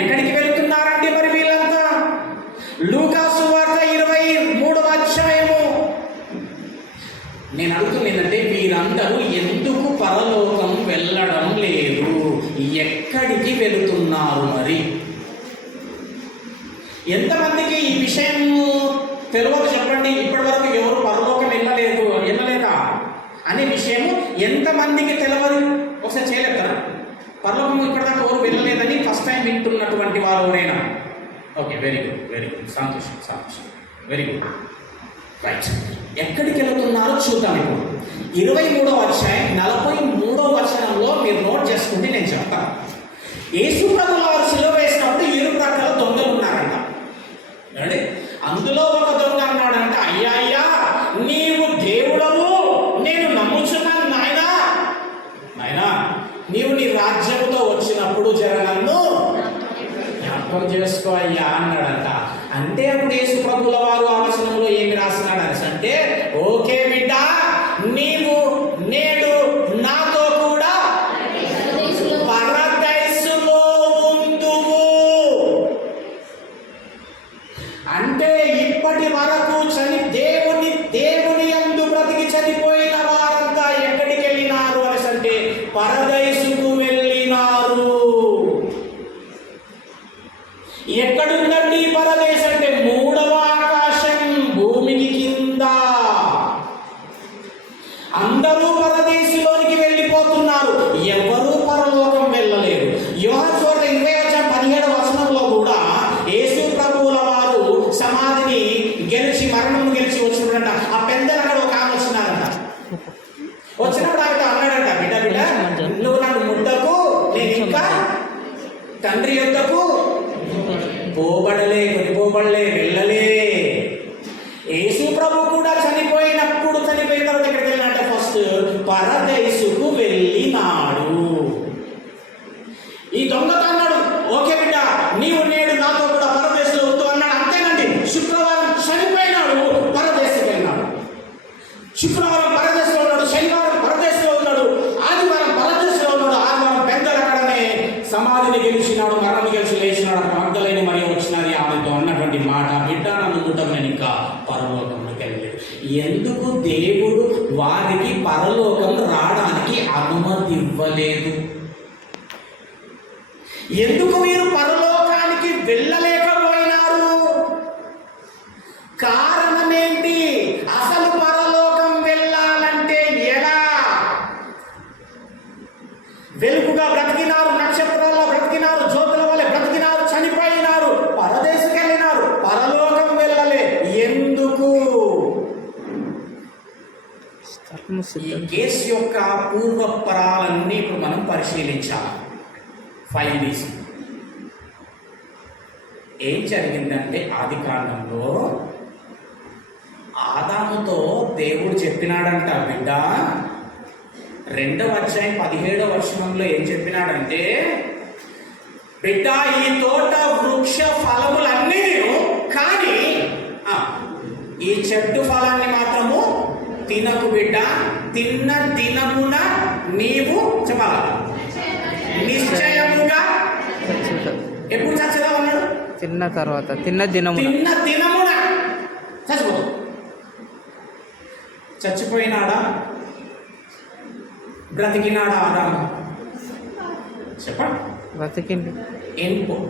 ఎక్కడికి వెళ్తున్నారండి మరి వీళ్ళంతా? లూకా సువార్త 23వ అధ్యాయము. నేను అడుగుతున్నదంటే వీరందరూ ఎందుకు పరలోకం వెళ్ళడం లేదు? ఎక్కడికి వెళుతున్నారు మరి? ఎంతమందికి ఈ విషయం తెలియదు చెప్పండి. ఇప్పటి వరకు ఎవరు పరలోకం వెళ్ళలేదా అనే విషయము ఎంతమందికి తెలియదు? ఒకసారి చేయలేదా? పరలోకం ఇప్పటిదాకా ఎవరు వెళ్ళలేదని ఫస్ట్ టైం వింటున్నటువంటి వారు ఎవరైనా? ఓకే, వెరీ గుడ్, సంతోషం, వెరీ గుడ్, రైట్. ఎక్కడికి వెళుతున్నారో చూద్దాం. ఇప్పుడు 23వ అధ్యాయం 43వ వచనంలో మీరు నోట్ చేసుకుంటే నేను చెప్తాను. యేసు ప్రభువు వారు సిలువ వేసినప్పుడు 2 ప్రక్కల దొంగలు ఉన్నారంట. అంటే అందులో ఒక దొంగ అన్నాడంట, అయ్యా నీవు దేవుడవు నేను నమ్ముచున్నాను నాయనా, నీవు నీ రాజ్యంతో వచ్చినప్పుడు జర నన్ను జ్ఞాపకం చేసుకో అయ్యా అన్నాడంట. అంటే అప్పుడు యేసు ప్రభువుల వారు ఆ వచనంలో ఏమి రాస్తున్నాడు అంటే, ఓకే బిడ్డ, నీవు నేడు నాతో కూడా పరదైసులో ఉందువు. అంటే ఇప్పటి వరకు దేవుని యందు బ్రతికి చనిపోయిన వారంతా ఎక్కడికి వెళ్ళినారు అంటే పరదైసుకు వెళ్ళినారు. ఎక్కడుందండి పరదేశ్ అంటే 3వ ఆకాశం, భూమికి కింద. అందరూ పరదేశంలోనికి వెళ్ళిపోతున్నారు, ఎవరూ పరలోకం వెళ్ళలేదు. యోహాను సువార్త 20:17 వచనంలో కూడా యేసు ప్రభువుల వారు సమాధిని గెలిచి మరణం గెలిచి వచ్చినప్పుడంట ఆ పెద్దలు అక్కడ ఒక ఆమె వచ్చినప్పుడు ఆమె అన్నాడంట, బిడ్డ నువ్వు నన్ను ముద్దకు, నేను ఇంకా తండ్రి యొద్దకు కొనిపోబడలే, వెళ్ళలే. యేసు ప్రభు కూడా చనిపోయిన తర్వాత ఎక్కడికి వెళ్ళినట్ట? ఫస్ట్ పరదైసుకు వెళ్ళినాడు. ఈ దొంగతో అన్నాడు, ఓకే బిడ్డ, నీవు నేడు నాతో కూడా పరదేశంలో వద్దు అన్నాడు. అంతేనండి. శుక్రవారం చనిపోయినాడు, పరదేశంకి వెళ్ళినాడు. శుక్రవారం పరదేశంలో ఉన్నాడు, శనివారం పరదేశంలో ఉన్నాడు, ఆదివారం పరదేశంలో ఉన్నాడు, ఆదివారం పెద్దలు అక్కడనే సమాధిని గెలిచినాడు, మరణం గెలిచి లేచినాడు. మగ్దలేని మరి వచ్చినది ఆమెతో అన్నటువంటి మాట, బిడ్డ నన్ను ముట్టకు, నేను ఇంకా పరలోకంలోకి వెళ్ళలేదు. ఎందుకు దేవుడు వారికి పరలోకం రావడానికి అనుమతి ఇవ్వలేదు? ఎందుకు వీరు పరలోకానికి వెళ్ళలేకపోయినారు? కారణం ఏంటి? అసలు పరలోకం వెళ్ళాలంటే ఎలా? వెలుగుగా బ్రతికినారు, నక్షత్రాల్లో బ్రతికినారు, జ్యోతుల వల్ల బ్రతికినారు, చనిపోయినారు, పరదేశకు వెళ్ళినారు, పరలోకం వెళ్ళలే. ఎందుకు? ఈ కేసు యొక్క పూర్వపరాలన్నీ ఇప్పుడు మనం పరిశీలించాలి. ఫైల్ తీసి ఏం జరిగిందంటే ఆది కాండంలో ఆదాముతో దేవుడు చెప్పినాడంట, బిడ్డ 2వ అధ్యాయం 17వ వచనంలో ఏం చెప్పినాడంటే, బిడ్డ ఈ తోట వృక్ష ఫలములన్నీ కానీ ఈ చెట్టు ఫలాన్ని మాత్రము తినకు బిడ్డ, తిన్న దినమున నీవు చెప్పాల నిశ్చయముగా ఎప్పుడు చచ్చదా ఉన్నాడు, తిన్న తర్వాత తిన్న దినమున చచ్చిపో. చచ్చిపోయినాడా బ్రతికినాడా ఆదాము? చెప్పండి. బ్రతికింది.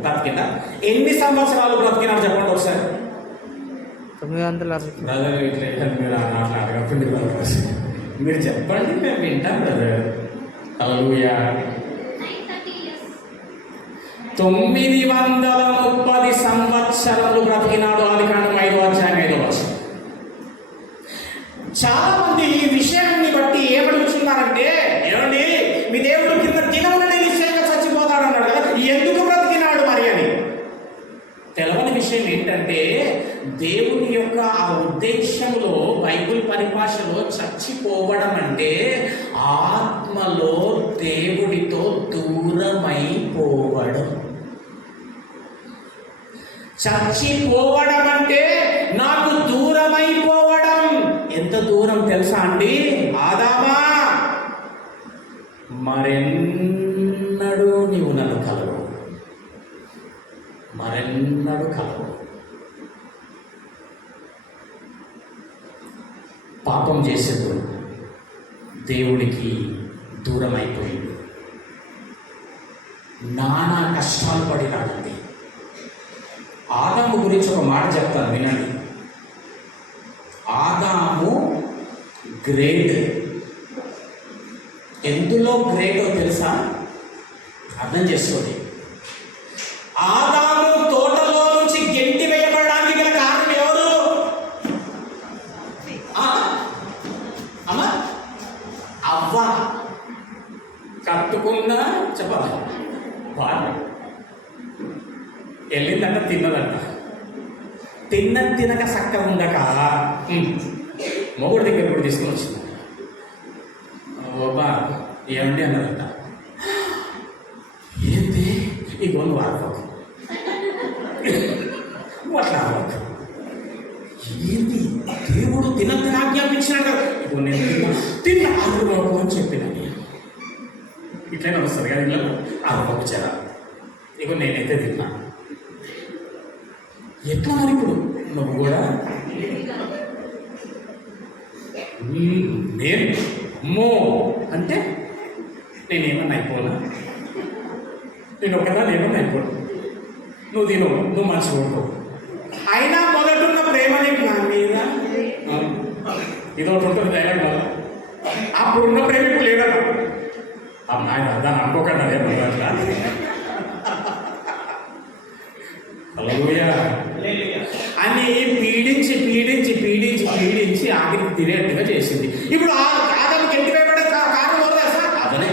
బ్రతికిందా? ఎన్ని సంవత్సరాలు బ్రతికినాడు చెప్పండి ఒకసారి. 960. మీరు చెప్పండి, మేము వింటాం బ్రదర్. హల్లెలూయా. 930 సంవత్సరాలు బ్రతికినాడు. ఆదికాండం 5వ అధ్యాయం 5వ వచనం. చాలా మంది ఈ విషయాన్ని బట్టి ఏమడుగుతున్నారంటే, ఏమండి మీ దేవుడు కింద దినముననే నిశ్చయంగా చచ్చిపోతాడు అన్నాడు కదా, ఎందుకు బ్రతికినాడు మరి అని. తెలవని విషయం ఏంటంటే, దేవుని యొక్క ఆ ఉద్దేశంలో బైబిల్ పరిభాషలో చచ్చిపోవడం అంటే ఆత్మలో దేవుడితో దూరమైపోవడం. చచ్చిపోవడం అంటే నాకు దూరమైపోవడం. ఎంత దూరం తెలుసా అండి? ఆదామా, మరెన్నడూ నీవు నన్ను కలవు, మరెన్నడూ కలవు. పాపం చేసేది దేవుడికి దూరం అయిపోయింది. నానా కష్టాలు పడినాడండి. ఆదాము గురించి ఒక మాట చెప్తాను వినండి. ఆదాము గ్రేట్. ఎందులో గ్రేటో తెలుసా? అర్థం చేసుకోండి. ఆదాము తోటలో నుంచి గెంటి వేయబడడానికి గల కారణం ఎవరు? అమ్మా అవ్వ. కట్టుకున్నా చెప్పాలి, వాళ్ళు వెళ్ళిందంట, తిన్నదంట. తినక సక్క ఉండక మొగుడు దగ్గర కూడా తీసుకుని వచ్చింది. బాబా ఏమండి అన్నదంట. ఏంటి ఇగో నువ్వు ఆడతావు అట్లా ఆడవచ్చు. ఏంటి దేవుడు తినద్దని ఆజ్ఞాపించినాడు. ఇగో నేను తిన్న ఆడుకోకు అని చెప్పిన. ఇట్లనే వస్తుంది కదా ఇళ్ళలో ఆడుకోవచ్చారా. ఇగో నేనైతే తిన్నా. ఎట్లా మరి ఇప్పుడు నువ్వు కూడా నేను మో అంటే నేనేమన్నా అయిపోనా? నేను ఒకదాన్ని ఏమన్నా అయిపోను. నువ్వు తిను, నువ్వు మంచిగా ఉంటావు. అయినా మొదటున్న ప్రేమ నీకు నా మీద. ఇది ఒకటి ఉంటుంది డైలాగ్ వల్ల. అప్పుడున్న ప్రేమ ఇప్పుడు లేదన్నా. అమ్మాయి దాన్ని అనుకోకండి, అదే అట్లా. హల్లెలూయా అని పీడించి పీడించి పీడించి పీడించి ఆఖరికి తినేట్టుగా చేసింది. ఇప్పుడు ఆదాముకి ఎంత వేయబడే కారణం ఎవరు సార్? అదనే.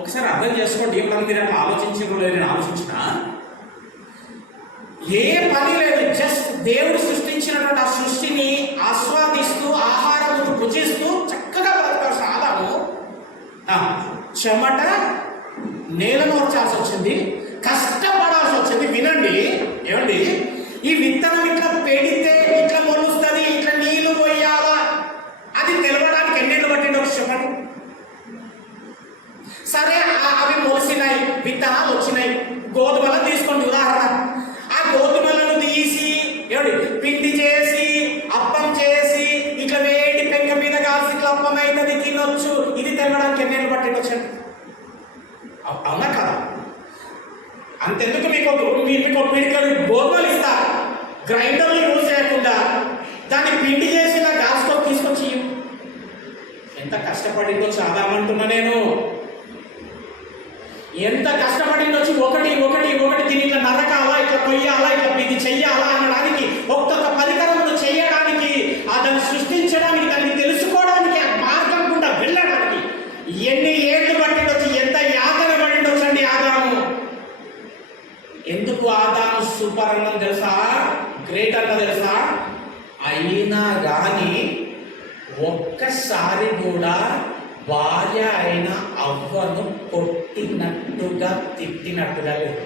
ఒకసారి అర్థం చేసుకోండి. ఎప్పుడన్నా మీరు అట్లా ఆలోచించడం లేదు, నేను ఆలోచించిన ఏ పని లేదు. జస్ట్ దేవుడు సృష్టించినటువంటి ఆ సృష్టిని ఆస్వాదిస్తూ ఆహారము భుజిస్తూ చక్కగా బ్రతకాల్సిన ఆదాము చెమట నేలను వచ్చాల్సి వచ్చింది, కష్టపడాల్సి వచ్చింది. వినండి ఏమండి, ఈ విత్తనం ఇట్లా పెడితే ఇట్లా మొలుస్తుంది, ఇట్లా నీళ్లు పోయాలా, అది తెలవడానికి ఎన్నేళ్ళు పట్టిండో చెప్పండి. సరే అవి మొలిసినాయి, విత్తనాలు వచ్చినాయి. గోధుమలను తీసుకోండి ఉదాహరణ. ఆ గోధుమలను తీసి ఏమండి పిండి చేసి అప్పం చేసి ఇట్లా వేడి పెంక మీద కాల్సి ఇట్లా అప్పం అవుతుంది, తినొచ్చు. ఇది తెలవడానికి ఎన్నేళ్ళు పట్టిండో చెప్పండి. అవునా కదా? అంతెందుకు మీకు పిడికలు గోధుమలు ఇస్తారు, గ్రైండర్లు యూజ్ చేయకుండా దాన్ని పిండి చేసి ఇలా గ్యాస్తో తీసుకొచ్చి ఎంత కష్టపడిందో చాదామంటున్నా నేను. ఎంత కష్టపడిందొచ్చి ఒకటి ఒకటి ఒకటి దీన్ని ఇట్లా నరకాలా, ఇట్లా కొయ్యాలా, ఇట్లా ఇది చెయ్యాలా అనడానికి ఒక్కొక్క పరికరమును చేయడానికి దాన్ని సృష్టించడానికి ఒక్కసారి కూడా భార్య అయిన అవ్వను కొట్టినట్టుగా తిట్టినట్టుగా లేదు.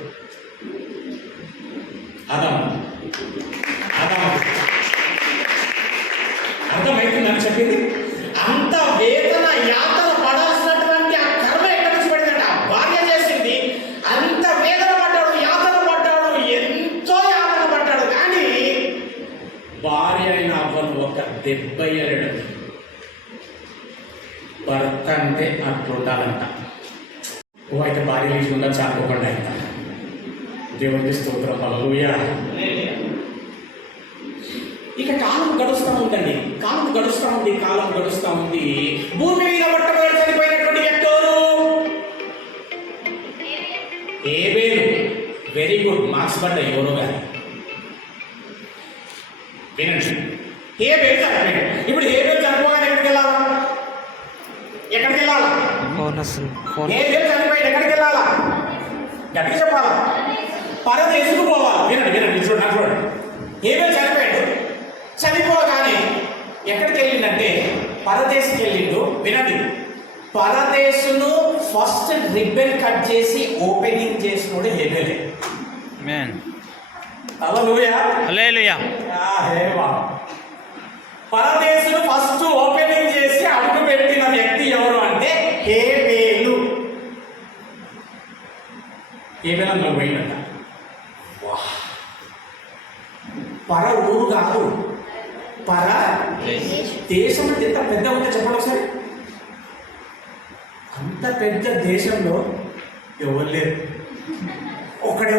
అర్థమైతుందని చెప్పింది. అంత వేదన యాతన పడాల్సినటువంటి ఆ కర్మ ఎక్కడి నుంచి పడిందంట? భార్య చేసింది. అంత వేదన పడ్డాడు, యాతన పడ్డాడు, ఎంతో యాతన పడ్డాడు. కానీ భార్య అయిన అవ్వను ఒక దెబ్బ ఎరడు. భర్త అంటే అట్లుండాలంట. ఓ అయితే భార్య లేచి ఉందా చాటుకోకుండా అయింద. దేవునికి స్తోత్రం, హల్లెలూయా. ఇక కాలం గడుస్తూ ఉందండి. కాలం గడుస్తూ ఉంది. భూమి మీద పట్టబడి చనిపోయినటువంటి వ్యక్తి ఎవరు? హేబెలు. వెరీ గుడ్, మార్క్స్ పడ్డాయి ఎవరో కానీ. వినండి, హేబెలు చనిపోయాడు. ఇప్పుడు హేబెలు చనిపోగానే ఎక్కడికి వెళ్ళాలా? హేబెలు చనిపోయాడు, ఎక్కడికి వెళ్ళాలా? గట్టిగా చెప్పాలా? పరదేశుకు పోవాలి. వినండి చూడండి. హేబెలు చనిపోగానే ఎక్కడికి వెళ్ళిందంటే పరదేశికి వెళ్ళిండు. వినండి, పరదేశును ఫస్ట్ రిబ్బన్ కట్ చేసి ఓపెనింగ్ చేసినోడు హేబెలే. హల్లెలూయా. పరదేశును ఫస్ట్ ఓపెనింగ్ చేసి అడుగు పెట్టిన వ్యక్తి ఎవరు అంటే హేబెలు. హేబెలు అందులో పోయిందంట. పర ఊరు కాదు, పర దేశం. అంటే ఎంత పెద్ద ఉంటే చెప్పండి ఒకసారి. అంత పెద్ద దేశంలో ఎవరు లేరు, ఒక్కడే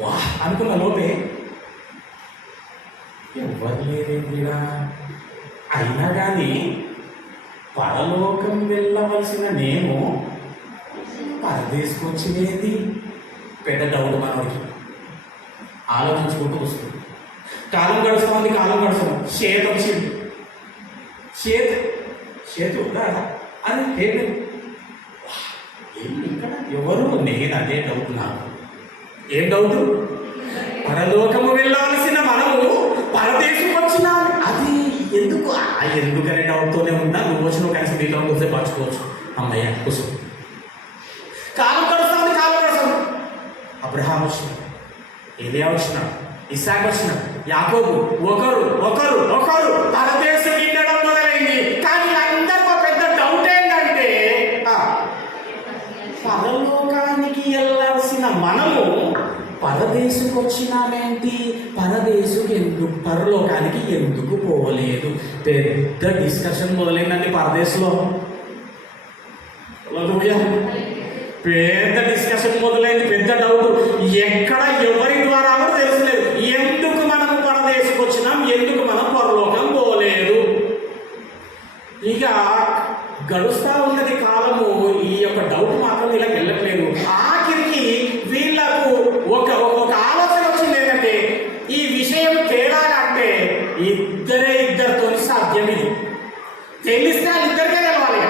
వా అనుకున్న లోపే ఎవరు లేరేంటిరా. అయినా కానీ పరలోకం వెళ్ళవలసిన నేను పరదేశకొచ్చినేది పెద్ద డౌట్ మనోడికి. ఆలోచించుకుంటూ వస్తుంది. కాలం గడుస్తుంది. చేతి వచ్చింది. చేతి ఉందా అని హేబెలు. ఇక్కడ ఎవరు? నేను అదే డౌట్. నాకు ఏం డౌట్? పరలోకము వెళ్ళవలసిన మనము పరదేశం వచ్చినా అది ఎందుకు? ఎందుకనే డౌట్తోనే ఉన్నా. నువ్వు వచ్చిన కనీసం నీలో వస్తే పరచుకోవచ్చు. అమ్మయ్య కూర్చో. కాలం గడుస్తుంది. అబ్రహాం వచ్చిన, ఏలియా వచ్చిన, ఇస్సాకు వచ్చిన, యాకోబు ఒకరు పరదేశం వెళ్ళడం మొదలైంది. కానీ అందరికీ పెద్ద డౌట్ ఏంటంటే పరలోకానికి వెళ్ళాల్సిన మనము పరదేశకు వచ్చినామేంటి? పరలోకానికి ఎందుకు పోలేదు? పెద్ద డిస్కషన్ మొదలైందండి పరదేశంలో. పెద్ద డిస్కషన్ మొదలైంది. పెద్ద డౌట్. ఎక్కడ ఎవరి ద్వారా తెలుసలేదు. ఎందుకు మనము పరదేశకు వచ్చినాం? ఎందుకు మనం పరలోకం పోలేదు? ఇక గడుస్తూ ఉన్నది కాలము. ఈ యొక్క డౌట్ మాత్రం ఇలా వెళ్ళట్లేదు. ఆఖరికి వీళ్ళకు ఒక ఆలోచన వచ్చింది. ఏంటంటే ఈ విషయం తేడాలంటే ఇద్దరితో సాధ్యం. ఇది తెలిస్తే ఇద్దరికే తెలవాలి.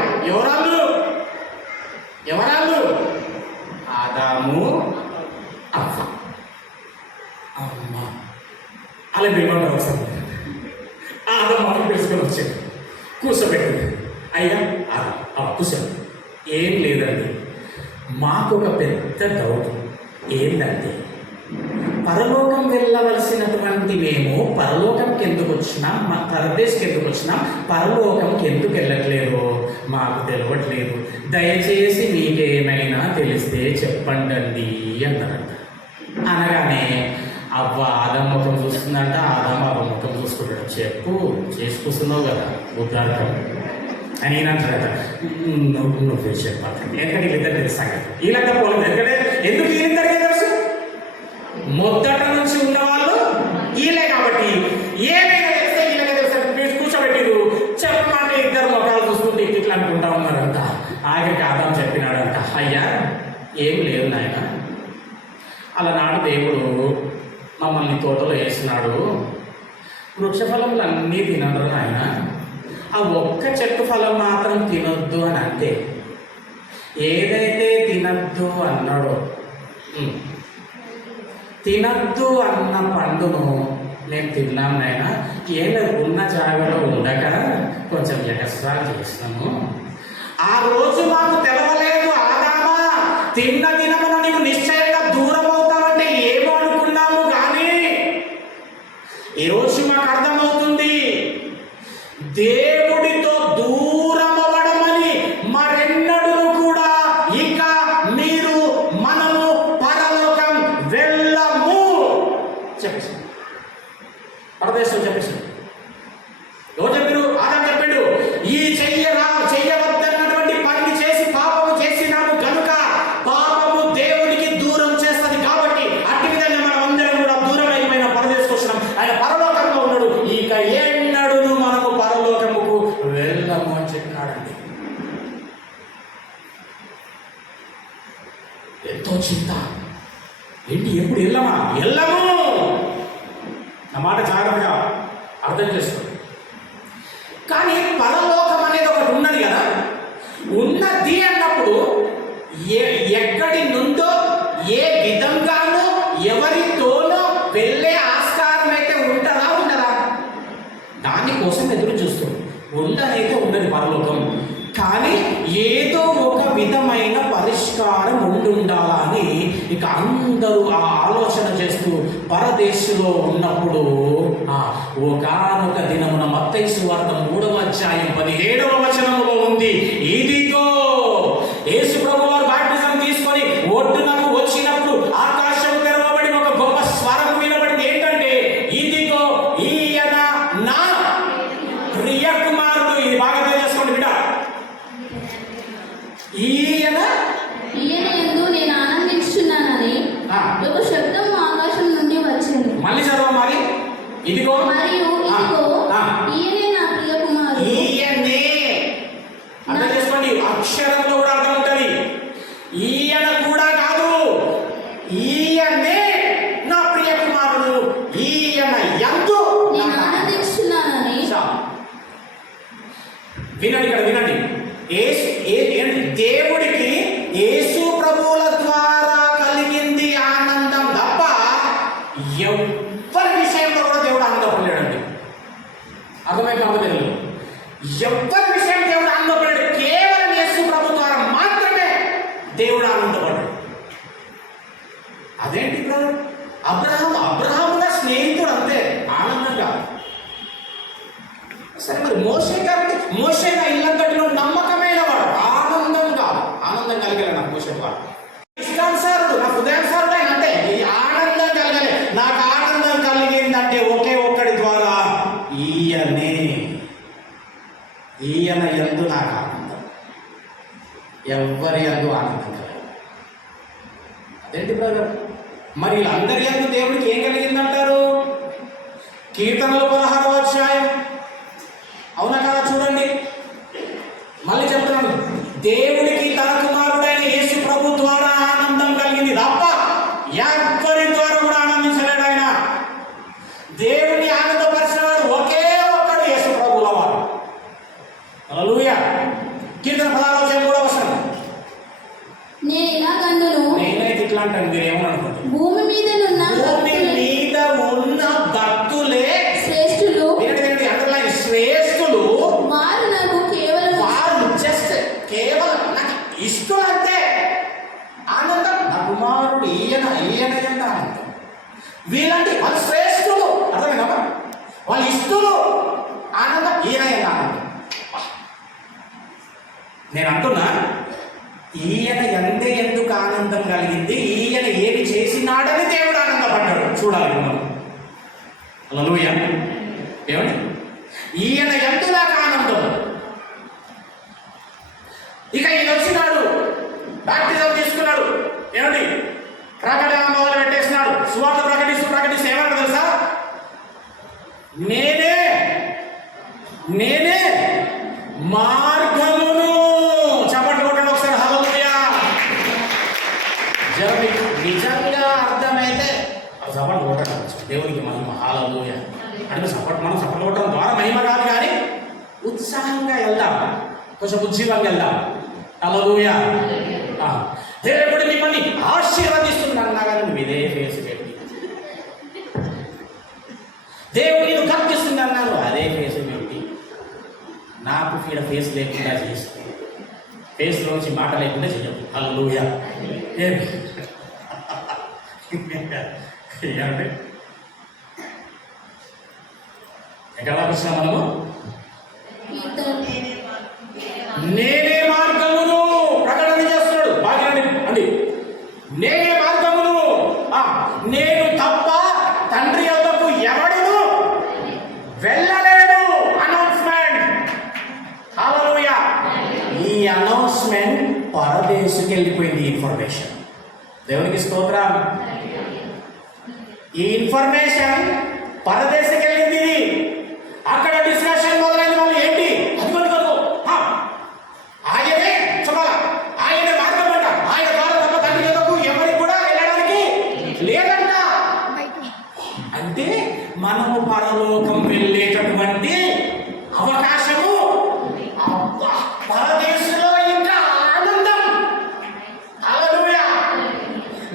ఎవరాళ్ళు? ఆదాము, అవ్వ. అమ్మ అలా పిలవండి. అవసరం ఆదాము పిలుచుకొని వచ్చాడు, కూర్చోబెట్టింది. అయ్యా కూర్చో. ఏం లేదండి, మాకు ఒక పెద్ద డౌట్. ఏంటంటే పరలోకం వెళ్ళవలసినటువంటి మేము పరలోకంకి ఎందుకు వచ్చినాం? పరదేశకి ఎందుకు వచ్చినాం? పరలోకంకి ఎందుకు వెళ్ళట్లేదు? మాకు తెలియట్లేదు. దయచేసి మీకేమైనా తెలిస్తే చెప్పండి అన్నారంట. అనగానే అవ్వ ఆదం ముఖం చూస్తుందంట. ఆదం అవ్వ ముఖం చూసుకుంటాడు. చెప్పు, చేసుకొస్తున్నావు కదా ఉద్ధార్థం అని అంటాడట. నువ్వే చెప్పాలి. ఎందుకంటే వీళ్ళిద్దరు తెలుస్తాను. వీళ్ళంతా పోలేదు. ఎందుకంటే ఎందుకు వీళ్ళిద్దరికీ తెలుసు? మొదట నుంచి ఉన్న వాళ్ళు వీళ్ళే కాబట్టి ఏమైనా తెలిస్తే వీళ్ళకే తెలుసు. కూర్చోబెట్టిరు. చెప్పమంటే ఇద్దరు ముఖాలు చూసుకుంటే ఇట్లా అనుకుంటా ఉన్నారంట. ఆఖరికి ఆదాం చెప్పినాడంట, అయ్యా ఏం లేదు నాయన, అలనాడు దేవుడు మమ్మల్ని తోటలో వేసినాడు. వృక్షఫలములన్నీ తినరు నాయన, ఆ ఒక్క చెట్టు ఫలం మాత్రం తినొద్దు అని అంతే. ఏదైతే తినద్దు అన్నాడో, తినద్దు అన్న పండును మేము తిన్నాం నాయన, ఏదో ఉన్న జాగాలో ఉండక కొంచెం ఎక్స్ట్రా చేసినాము. ఆ రోజు మాకు తెలవలేదు ఆదామా, తిన్న దినమున నీకు నిశ్చయంగా దూరం అవుతామంటే ఏమో అనుకున్నాము. కానీ ఈరోజు మాకు అర్థమవుతుంది, దేవుడితో దూరం అవ్వడమని మరెన్నడూ కూడా ఇక మీరు మనము పరలోకం వెళ్ళము చెప్పేసి పరదేశం చెప్పేసి ఎవరు చెప్పారు? ఆదాం చెప్పాడు, ఈ చెయ్యవద్దన్నటువంటి పని చేసి పాపము చేసినాము కనుక పాపము దేవునికి దూరం చేస్తుంది. కాబట్టి అట్టి విధంగా మనం అందరం కూడా దూరం అయిపోయిన పరదేశం వచ్చినాం. ఆయన పరలోకంలో ఉన్నాడు, ఇక ఎన్నడూ మనము పరలోకముకు వెళ్ళము అని చెప్పినాడండి. ఎంతో చింత ఏంటి, ఎప్పుడు వెళ్ళము. నా మాట జాగ్రత్తగా అర్థం చేసుకోండి. కానీ పరలోకం అనేది ఒకటి ఉన్నది కదా, ఉన్నది అన్నప్పుడు ఎక్కడి నుండో ఏ విధంగానో ఎవరితోనో వెళ్ళే ఆస్కారం అయితే ఉంటుందా ఉండదా? దానికోసం ఎదురు చూస్తాం. ఉండనైతే ఉండదు పరలోకం, కానీ ఏదో ఒక విధమైన పరిష్కారం ఉండాలని ఇక అందరూ ఆ ఆలోచన చేస్తూ పరదేశంలో ఉన్నప్పుడు ఒకానొక దినమున మత్తయి సువార్త 3వ అధ్యాయం 17వ వచనములో ఉంది, ఇదిగో యేసు ప్రభువారు బాప్టిజం తీసుకొని ఒడ్డునకు వచ్చినప్పుడు ఆకాశము తెరవబడి ఒక గొప్ప స్వరం వినబడింది. ఏంటంటే, ఇదిగో ఈయన నా ప్రియ కుమారుడు. ఇది బాగా తెలియజేసుకోండి బిడ్డ. ఈయన యందు నేను ఆనందించుచున్నానని ఒక శబ్దం ఆకాశం నుండి వచ్చింది. మళ్ళీ చదవ మరి. ఇదిగో మరియు ఇదిగో ఈయనే నా ప్రియ కుమారుడు. ఈయనే అర్థం చేసుకోండి, అక్షరంలో కూడా అర్థం ఉంటుంది. ఈయన కూడా కాదు, ఈయనే నా ప్రియ కుమారుడు, ఈయన యందు నేను ఆనందించుచున్నానని. వినండి, ఇక్కడ వినండి. దేవుడికి యేసు ప్రభువుల ద్వారా కలిగింది ఆనందం తప్ప ఎవ్వరి విషయంలో కూడా దేవుడు ఆనందపడలేడండి. అర్థమైతే అర్థం, ఎవ్వరి విషయం దేవుడు ఆనందపడాడు. కేవలం యేసు ప్రభు ద్వారా మాత్రమే దేవుడు ఆనందపడ్డాడు. అదేంటి బ్రదర్? అబ్రహాముగా స్నేహితుడు అంతే, ఆనందంగా. సరే మరి మోషే నా ఇల్లంతటిలో నమ్మకమైన వాడు, ఆనందం కలిగలే నాకు మోషే వాడు. ఇష్టానుసారుడు, నా హృదయానుసారుడు ఆయన అంటే ఈ ఆనందం కలగలే. నాకు ఆనందం కలిగిందంటే ఒకే ఒక్కడి ద్వారా, ఈయన యందు నాకు ఆనందం. ఎవ్వరి యందు ఆనందం కలగదు. అదేంటి బ్రదర్? మరి వీళ్ళందరి యందు దేవుడికి ఏం కలిగిందంటారు? కీర్తనలు 16వ అధ్యాయం, అవునా కదా? చూడండి, మళ్ళీ చెప్తున్నాను, దేవుడికి తన కుమారుడైన యేసు ప్రభు ద్వారా ఆనందం కలిగింది తప్ప ఎవ్వరి ద్వారా కూడా ఆనందించలేడు ఆయన. దేవుని ఆనందపరిచినవాడు ఒకే ఒక్కడు, యేసు ప్రభువుల వారు. హల్లెలూయా. కీర్తన 16వ అధ్యాయం 3వ వచనం, నేను ఇలాగందును, నేనైతే ఇట్లా అంటాను, మీరు ఏమనుకుంటారు? భూమి మీద ఉన్న భక్తులే శ్రేష్ఠులు. అండర్లైన్, శ్రేష్ఠులు. వారు నాకు కేవలం నాకు ఇష్టం అంతే. ఆనందం నా కుమారుడు ఈయన ఆనందం. వీళ్ళంటే వాళ్ళు శ్రేష్ఠులు, అర్థమైనా? వాళ్ళు ఇష్టలు. ఆనందం ఈయన ఆనందం. నేను అంటున్నా, ఈయన ఎందుకు ఆనందం కలిగింది, ఈయన ఏమి చేసినాడని దేవుడు ఆనందపడ్డాడు. చూడాలి మనం. హల్లెలూయా. ఏమండి? ఈయన ఎందు నాకు ఆనందం. ఇక ఈయన వచ్చినాడు, బాప్టిజం తీసుకున్నాడు, ఏమండి, ప్రకటన మొదలు పెట్టేసినాడు, సువార్త ప్రకటిస్తూ ఏమన్నా తెలుసా? నేనే మార్గమును. చప్పట్లు కొట్టండి ఒకసారి. హల్లెలూయా. నిజంగా అర్థమైతే చప్పట్లు కొట్టడం దేవునికి మహిమ. హల్లెలూయా. అంటే మనం చప్పట్లు కొట్టడం ద్వారా మహిమ కాదు, కానీ ఉత్సాహంగా వెళ్దాం, కొంచెం ఉజ్జీవంగా వెళ్దాం. హల్లెలూయా. దేవుడు మిమ్మల్ని ఆశీర్వదిస్తున్నాను. కానీ నువ్వు ఇదే ఫేస్ పెట్టి అన్నారు అదే ఫేస్ పెట్టి నాకు ఇక్కడ ఫేస్ లేకుండా చేసి ఫేస్లో నుంచి మాట లేకుండా చెయ్యదు. హల్లెలూయా. ఏమండి ఎక్కడ వచ్చినా మనము నేనే మార్గమును ప్రకటన చేస్తున్నాడు. బాగా అండి, నేనే మార్గమును, నేను తప్ప తండ్రి యొద్దకు ఎవడును వెళ్ళలేడు. అనౌన్స్మెంట్. హల్లెలూయా. ఈ అనౌన్స్మెంట్ పరదేశుకి వెళ్ళిపోయింది. ఇన్ఫర్మేషన్. దేవునికి స్తోత్రం. ఈ ఇన్ఫర్మేషన్ పరదేశకి వెళ్ళింది. అక్కడ డిస్కషన్ మొదలైంది. వాళ్ళు ఏంటి ఆయనే చెప్పాల, ఆయనే మార్గం అంట, ఆయన ద్వారా తప్ప తండ్రి యొద్దకు ఎవరికి కూడా వెళ్ళడానికి లేదంట. అంటే మనము పరలోకం వెళ్ళేటటువంటి అవకాశము పరదేశంలో ఇంకా ఆనందం. హల్లెలూయా.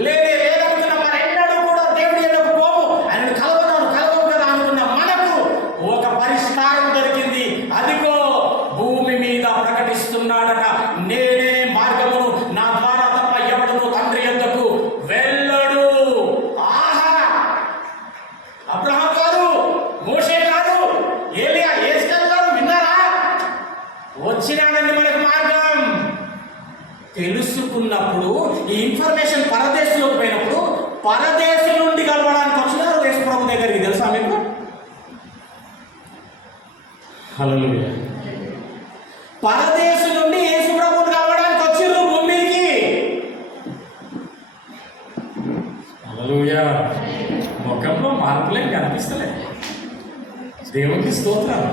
లేదనుకున్న మరెన్నడూ కూడా దేవుడి యొద్దకు పోము, ఆయన కలవవు కదా అనుకున్న మనకు ఒక పరిష్కారం దొరికింది. అదిగో భూమి మీద ప్రకటిస్తున్నాడట, నేనే మార్గమును, నా ద్వారా తప్ప ఎవడును తండ్రి యొద్దకు వెళ్ళడు. ఆహా. అబ్రహాం గారు, మోషే గారు, ఏలియా, యేసుక్రీస్తు గారు విన్నారా? వచ్చినాడండి మనకు మార్గం. తెలుసుకున్నప్పుడు ఈ ఇన్ఫర్మేషన్ పరదేశంలోకి పోయినప్పుడు పరదేశం నుండి కలవడానికి వచ్చినారు యేసు ప్రభు దగ్గరికి. తెలుసా మీకు? హల్లెలూయా. పరదేశం నుండి యేసు ప్రభువుని కలవడానికి వచ్చిర్రు భూమికి. హల్లెలూయా. ముఖంలో మార్పులేం కనిపిస్తలే. దేవునికి స్తోత్రం.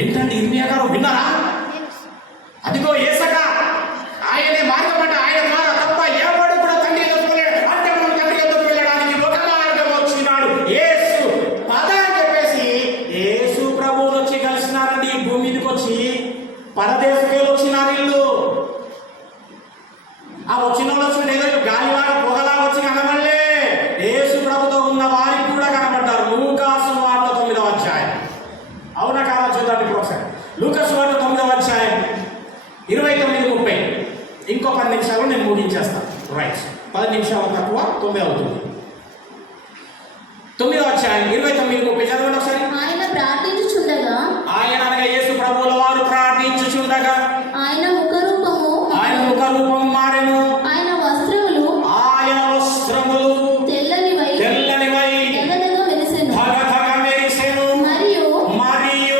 ఏంటండి ఇర్మియా గారు విన్నారా? అదిగో యేసగా ఆయనే మార్గం అంట, ఆయన ద్వారా తప్ప ఎవడు కూడా తండ్రి యొద్దకు వెళ్ళాడు. అంటే మనం తండ్రి యొద్దకు వెళ్ళడానికి ఒక మార్గం వచ్చినాడు. యేసు పద అని చెప్పేసి యేసు ప్రభువుని వచ్చి కలిసినారండి. ఈ భూమి మీదకి వచ్చి పరదేశకేలు వచ్చినారు ఇల్లు. ఆ వచ్చిన వాళ్ళు వచ్చిన ఏదో గాలిలాగా పొగలాగా వచ్చి కనబడలే. యేసు ప్రభుతో ఉన్న వారికి కూడా కనబడ్డారు. లూకా సువార్త 9వ అధ్యాయం. అవునా కాదా చూద్దాం ఇప్పుడు ఒకసారి. లూకా సువార్త 9వ అధ్యాయం 29-30. ఇంకో 10 నిమిషాలు నేను ముగించేస్తాను. రైట్, 10 నిమిషాలు తక్కువ 9 అవుతుంది. 9వ అధ్యాయం 29-30 చదవండి ఒకసారి. ఆయన ప్రార్థించుచుండగా, ఆయన అనగా యేసు ప్రభువుల వారు ప్రార్థించుచుండగా ఆయన ముఖరూపము మారెను. ఆయన వస్త్రములు తెల్లనివై దగదగ మెరిసెను. మరియు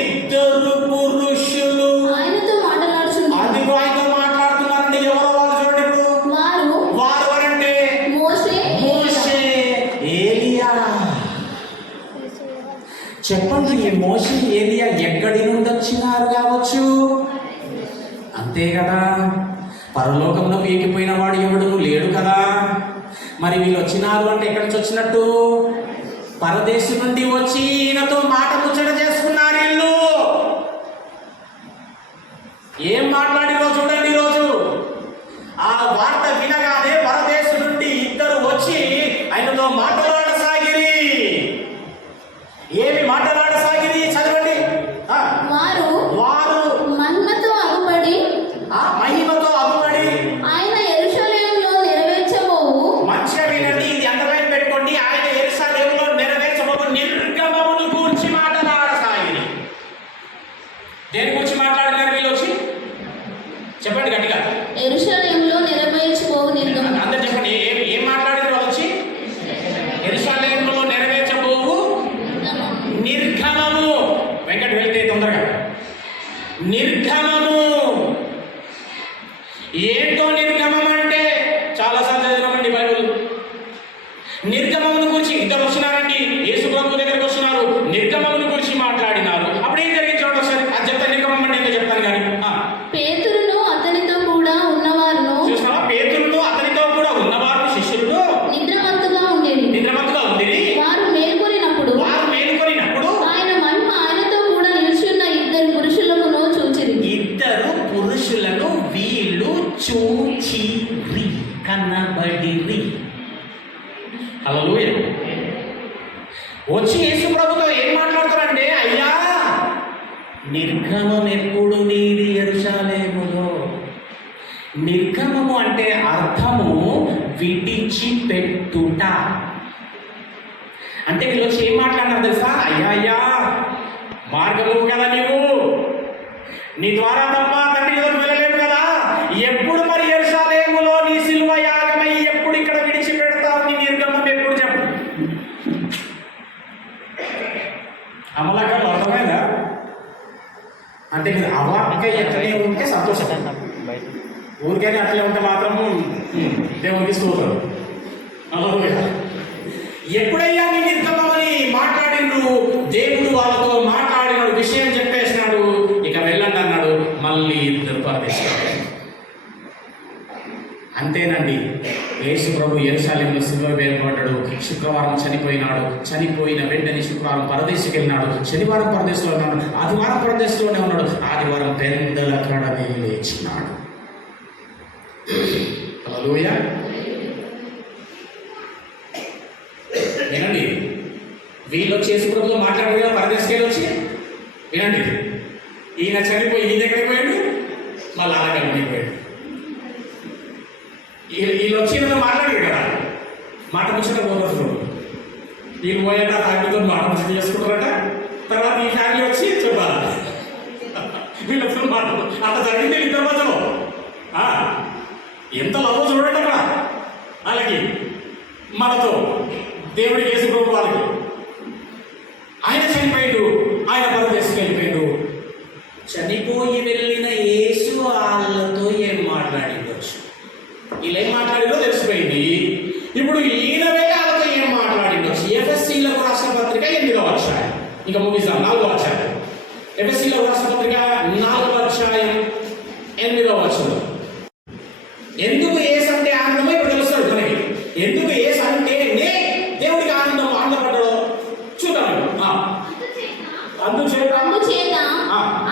ఇద్దరు పురుషులు ఆయనతో మాట్లాడుచుండగా, అదిగో ఆయనతో మాట్లాడుతున్నారండి. ఎవరో వాళ్ళు చూడండి ఇప్పుడు. వారు ఎవరంటే మోషే, ఏలియా. చెప్పండి, ఈ మోషే ఏలియా ఎక్కడి నుండి వచ్చినారు కావచ్చు? అంతే కదా, పరలోకంలో ఎక్కిపోయిన వాడు ఎవడు లేడు కదా. మరి వీళ్ళు వచ్చినారు అంటే ఎక్కడి నుంచి వచ్చినట్టు? పరదేశం నుండి వచ్చి ఈయనతో మాట ముచ్చట చేసుకున్నారు వీళ్ళు. ఏం మాట్లాడిరో చూడండి ఈరోజు. ఆ వార్త వినగానే పరదేశం నుండి ఇద్దరు వచ్చి ఆయనతో మాట్లాడసాగిరి. ఏమి మాట్లాడసాగిరి? చదవండి. వారు మహిమతో అగుపడి ఆయన యెరూషలేములో నెరవేర్చబోవు. మంచిగా వినండి, ఇది అండర్లైన్ పెట్టుకోండి. ఆయన యెరూషలేములో నెరవేర్చబోవు నిర్గమమును గూర్చి మాట్లాడసాగిరి. దేని గురించి మాట్లాడినారు వీళ్ళు వచ్చి? చెప్పండి గట్టిగా. యెరూషలేములో నెరవేర్చబోవు నిర్గమం. అందరు చెప్పండి, ఏం మాట్లాడారు వాళ్ళు వచ్చి? యెరూషలేములో నెరవేర్చబోవు నిర్గమము. వెంకట వెళ్తే తొందరగా. నిర్గమము ఏంటో? నిర్గమం అంటే చాలాసార్లు చదివామండి బైబిల్. నిర్గమమును గురించి ఇద్దరు వచ్చినారండి, యేసు ప్రభు దగ్గరకు వస్తున్నారు, నిర్గమమును గురించి మాట్లాడినారు. అప్పుడు ఏం జరిగింది చూడండి ఒకసారి. అది చెప్తాను, నిర్గమం అంటే ఏంటో చెప్తాను కానీ. పేతురును అతనితో కూడా ఉన్నవారును, చూసినావా? పేతురును అతనితో కూడా ఉన్నవారు శిష్యులు నిద్రమత్తుగా ఉండేది. వారు మేలుకొనినప్పుడు ఆయన మహిమ ఆయనతో కూడా నిలిచి ఉన్న ఇద్దరు పురుషులను చూచిరి. ఇద్దరు నిర్గమం ఎప్పుడు నీది యెరూషలేములో. నిర్గమము అంటే అర్థము విడిచిపెట్టుట. అంటే వీళ్ళు వచ్చి ఏం మాట్లాడినారు తెలుసా? అయ్యా మార్గము కదా నీవు, నీ ద్వారా తప్ప తండ్రి ఎదురు వెళ్ళలేము కదా, ఎప్పుడు మరి యెరూషలేములో నీ సిలువ యాగమై ఎప్పుడు ఇక్కడ విడిచిపెడతావు నీ నిర్గమం ఎప్పుడు చెప్పు. అమలగారు అర్థమైందా? అంటే మీరు అవార్డుగా ఎట్లనే ఉంటే సంతోషం, ఊరికైనా అట్లే ఉంటే మాత్రము దేవునికి స్తోత్రం. ఎప్పుడయ్యా నీ నిర్గమని మాట్లాడిండ్రు, దేవుడు వాళ్ళతో మాట్లాడిన విషయం చెప్పేసినాడు, ఇక వెళ్ళండి అన్నాడు. మళ్ళీ ఇద్దరు పరదేశాలు. అంతేనండి, యేసు ప్రభు యెరూషలేములో సిలువ వేయబడ్డాడు. శుక్రవారం చనిపోయినాడు. చనిపోయిన వెంటనే శుక్రవారం పరదేశికి వెళ్ళినాడు. శనివారం పరదేశంలో ఉన్నాడు. ఆదివారం పరదేశంలోనే ఉన్నాడు. ఆదివారం పెద్దల కడనే లేచినాడు. హల్లెలూయా. వినండి, వీళ్ళు వచ్చి యేసు ప్రభుతో మాట్లాడారు కదా పరదేశికి వచ్చి. వినండి, ఈయన చనిపోయి ఈయన ఎక్కడికి పోయాడు, మళ్ళీ అలాగే పోయాడు. వీళ్ళు వచ్చి మాట్లాడారు కదా, మాట ముచ్చట పోతారు. వీళ్ళు పోయాట ఫ్యామిలీతో మాట ముచ్చట చేసుకుంటారట. తర్వాత ఈ ఫ్యామిలీ వచ్చి చెప్పాలి వీళ్ళతో మాట. అట్లా జరిగింది ఇద్దరు మధ్యలో. ఎంత లవ్ చూడండి అక్కడ వాళ్ళకి, మనతో దేవుడికి యేసు ప్రభు వాళ్ళకి. ఆయన చనిపోయాడు, ఆయన పరదేశంకి వెళ్ళిపోయాడు. చనిపోయి వెళ్ళిన యేసు వాళ్ళతో ఏం మాట్లాడిండొచ్చు, వీళ్ళు ఏం మాట్లాడిందో తెలిసిపోయింది. ఇప్పుడు ఈయన వెళ్ళి వాళ్ళతో ఏం మాట్లాడిండొచ్చు. ఎఫ్ఎస్సీలకు రాష్ట్ర పత్రిక 8వ అధ్యాయం, ఇంకా ముగిస్తాం 4వ అధ్యాయం. ఎఫ్ఎస్సీలకు రాష్ట్ర పత్రిక 4వ అధ్యాయం 8వ వచనం. ఎందుకు యేసు అంటే ఆనందమో ఇప్పుడు తెలుస్తుంది మనకి. ఎందుకు యేసు అంటేనే దేవుడికి ఆనందపడ్డాడో చూద్దాం. అందుచేత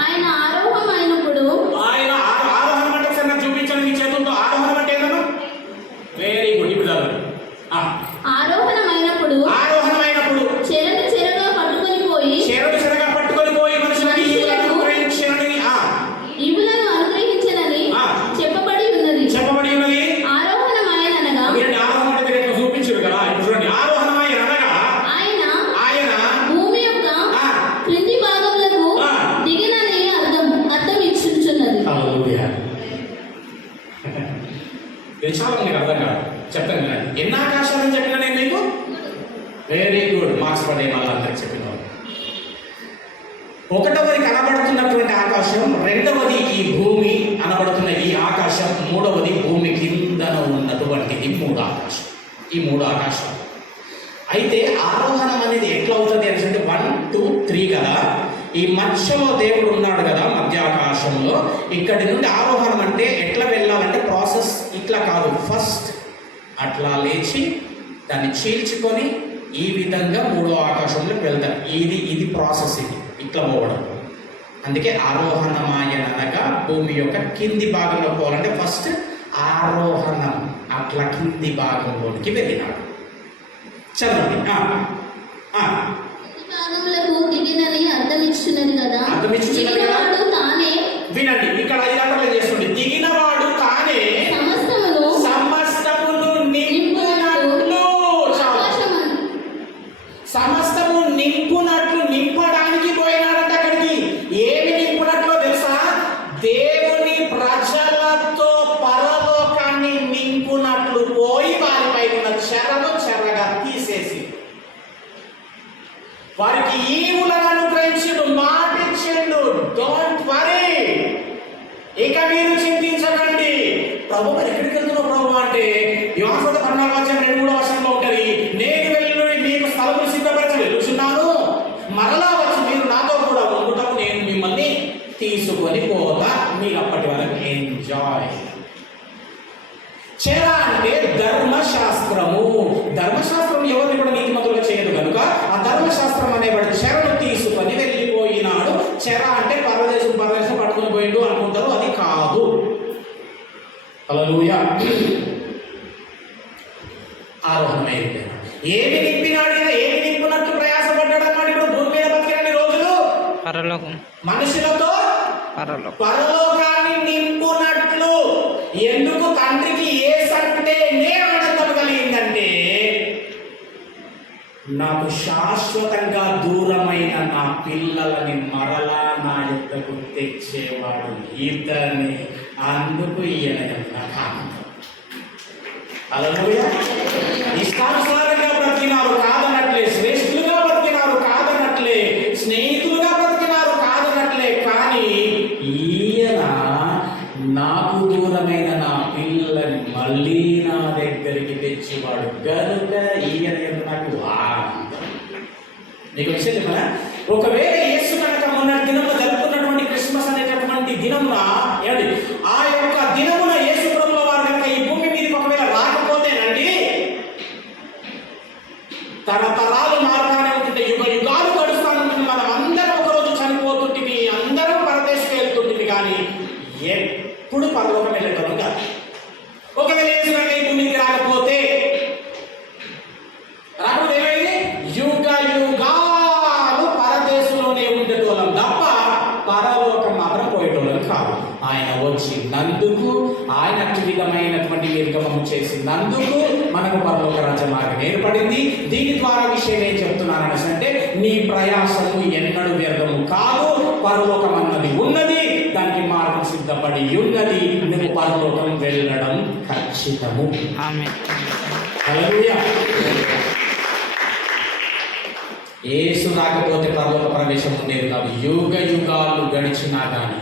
ఆయన ఆరోహమైనప్పుడు, ఆయన ఆరోహణం అంటే ఒకసారి నాకు చూపించండి మీ చేతులతో. ఆరోహణం అంటే ఏదన్నా? Very good. ఇప్పుడు ఆరోహణమైనప్పుడు చెరను చెరగా పట్టుకొని పోయి మనుషులని ఈవులను అనుగ్రహించనని చెప్పబడి ఉన్నది. ఆరోహణమాయనగా ఆరోహణం అంటే మీరు చూపించారు కదా. ఇప్పుడు చూడండి, ఆరోహణమాయనగా ఆయన భూమి యొక్క క్రింది భాగములకు దిగినని అర్థం ఇచ్చుచున్నది. ఇది చాలా మీకు అర్థం కాదు, చెప్తాను కదా. ఎన్ని ఆకాశాలని చెప్పినా నేను మీకు? వెరీ గుడ్, మార్క్స్ పడే మళ్ళీ అందరికి చెప్పిన. ఒకటవది కనబడుతున్నటువంటి ఆకాశం, రెండవది ఈ భూమి అనబడుతున్న ఈ ఆకాశం, మూడవది భూమి కిందన ఉన్నటువంటిది 3 ఆకాశం. ఈ 3 ఆకాశాలు. అయితే ఆరోహణం అనేది ఎట్లా అవుతుంది అంటే 1, 2, 3 కదా. ఈ మధ్యలో దేవుడు ఉన్నాడు కదా మధ్య ఆకాశంలో. ఇక్కడి నుండి ఆరోహణం అంటే ఎట్లా వెళ్ళాలంటే ప్రాసెస్ ఇట్లా కాదు. ఫస్ట్ అట్లా లేచి దాన్ని చీల్చుకొని ఈ విధంగా 3వ ఆకాశంలోకి వెళ్తారు. ఇది ప్రాసెస్. ఇది ఇట్లా పోవడం. అందుకే ఆరోహణమాయన అనగా భూమి యొక్క కింది భాగంలో పోవాలంటే ఫస్ట్ ఆరోహణం. అట్లా కింది భాగంలోనికి వెళ్ళినాడు. చదవండి. భాగములకు దిగినని అర్థం ఇచ్చున్నది కదా. దిగినవాడు తానే. వినండి, ఇక్కడ 5 గంటలు చేస్తుంది. దిగినవాడు తానే సమస్తమును నింపునట్లు. సమస్తము నింపునట్లు, నింపడానికి పోయినాడంటే అక్కడికి. ఏమి నింపునట్లో తెలుసా? దేవుని ప్రజలతో పరలోకాన్ని నింపునట్లు పోయి వారిపై ఉన్న చెరను చెరగా తీసేసి వారికి ఈవులను అనుగ్రహించిండు, మాటిచ్చిండు. డోంట్ వరీ, ఇక మీరు చింతించకండి. ప్రభు మరి ఎక్కడికి వెళ్తున్నావు ప్రభు అంటే యోహాను 14:2 ఉంటుంది. నేను వెళ్ళి మీకు స్థలములు సిద్ధపరచి వెళ్ళుచున్నాను, మరలా వచ్చి మీరు నాతో కూడా ఉండుటకు నేను మిమ్మల్ని తీసుకొని పోతా. మీరు అప్పటి వరకు ఎంజాయ్. చెర అంటే ధర్మశాస్త్రము. ధర్మశాస్త్రం ఎవరిని కూడా నీతిమంతులుగా చేయదు కనుక ఆ ధర్మశాస్త్రం అనేవాడు చెరను తీసుకొని వెళ్ళిపోయినాడు. చెర అంటే పరదేశం పట్టుకుని పోయిండు అనుకుంటారు, అది కాదు. హల్లెలూయా. ఆరోహణమైపోయినాడు. ఏమి నింపినాడు? ఏమి నింపునట్లు ప్రయాసపడ్డాడు అన్నాడు. ఇప్పుడు భూమి మీద బతికిన రోజులు మనుషులతో పరలోకం. పరలోకాన్ని నింపునట్లు. ఎందుకు తండ్రికి యేసంటేనే ఆనందం కలిగిందంటే, నాకు శాశ్వతంగా దూరమైన నా పిల్లలని మరలా నా యొద్దకు తెచ్చేవాడు ఇతనే, అందుకు ఈయన నాకు ఆనందం. హల్లెలూయా. ఇష్టానుసారంగా బ్రతికినారు కాదనట్లే, శ్రేష్ఠులుగా బ్రతికినారు కాదనట్లే, స్నేహితులుగా బ్రతికినారు కాదనట్లే, కానీ ఈయన నాకు దూరమైన నా పిల్లల్ని మళ్ళీ నా దగ్గరికి తెచ్చేవాడు గనుక ఈయన నాకు ఆనందం. నీకు విషయం చెప్పనా? ఒకవేళ యేసు కనుక మొన్నటి దినంలో జరుపుకున్నటువంటి క్రిస్మస్ అనేటటువంటి దినమున ఏమండి, ఆ యొక్క దినమున యేసు ప్రభువుల వారు కనుక ఈ భూమి మీదకి ఒకవేళ రాకపోతేనండి, తరతరాలు మారుతానే ఉంటుంటే, యుగ యుగాలు గడుస్తానంటే, మనం అందరం ఒకరోజు చనిపోతుంటిమి, అందరం పరదేశకు వెళ్తుంటిమి, కానీ ఎప్పుడు పరలోకం వెళ్ళేటోళ్ళం కాదు. ఒకవేళ యేసు కనుక ఈ భూమికి రాకపోతే ఏమైంది? యుగ యుగాలు పరదేశంలోనే ఉండేటోళ్ళం తప్ప పరలోకం మాత్రం పోయేటోళ్ళం కాదు. ఆయన వచ్చినందుకు, ఆయన విధమైనటువంటి నిర్గమం చేసినందుకు మనకు పరలోక రాజ్య మార్గం ఏర్పడింది. దీని ద్వారా విషయం ఏం చెప్తున్నాను అంటే, నీ ప్రయాసము ఎన్నడూ వ్యర్థము కాదు. పరలోకం అన్నది ఉన్నది, దానికి మార్గం సిద్ధపడి ఉన్నది. నువ్వు పరలోకం వెళ్ళడం ఖచ్చితము. ఆమేన్. హల్లెలూయా. యేసు రాకపోతే పరలోక ప్రవేశం ఉండేది కాదు. యుగ యుగాలు గడిచినా కానీ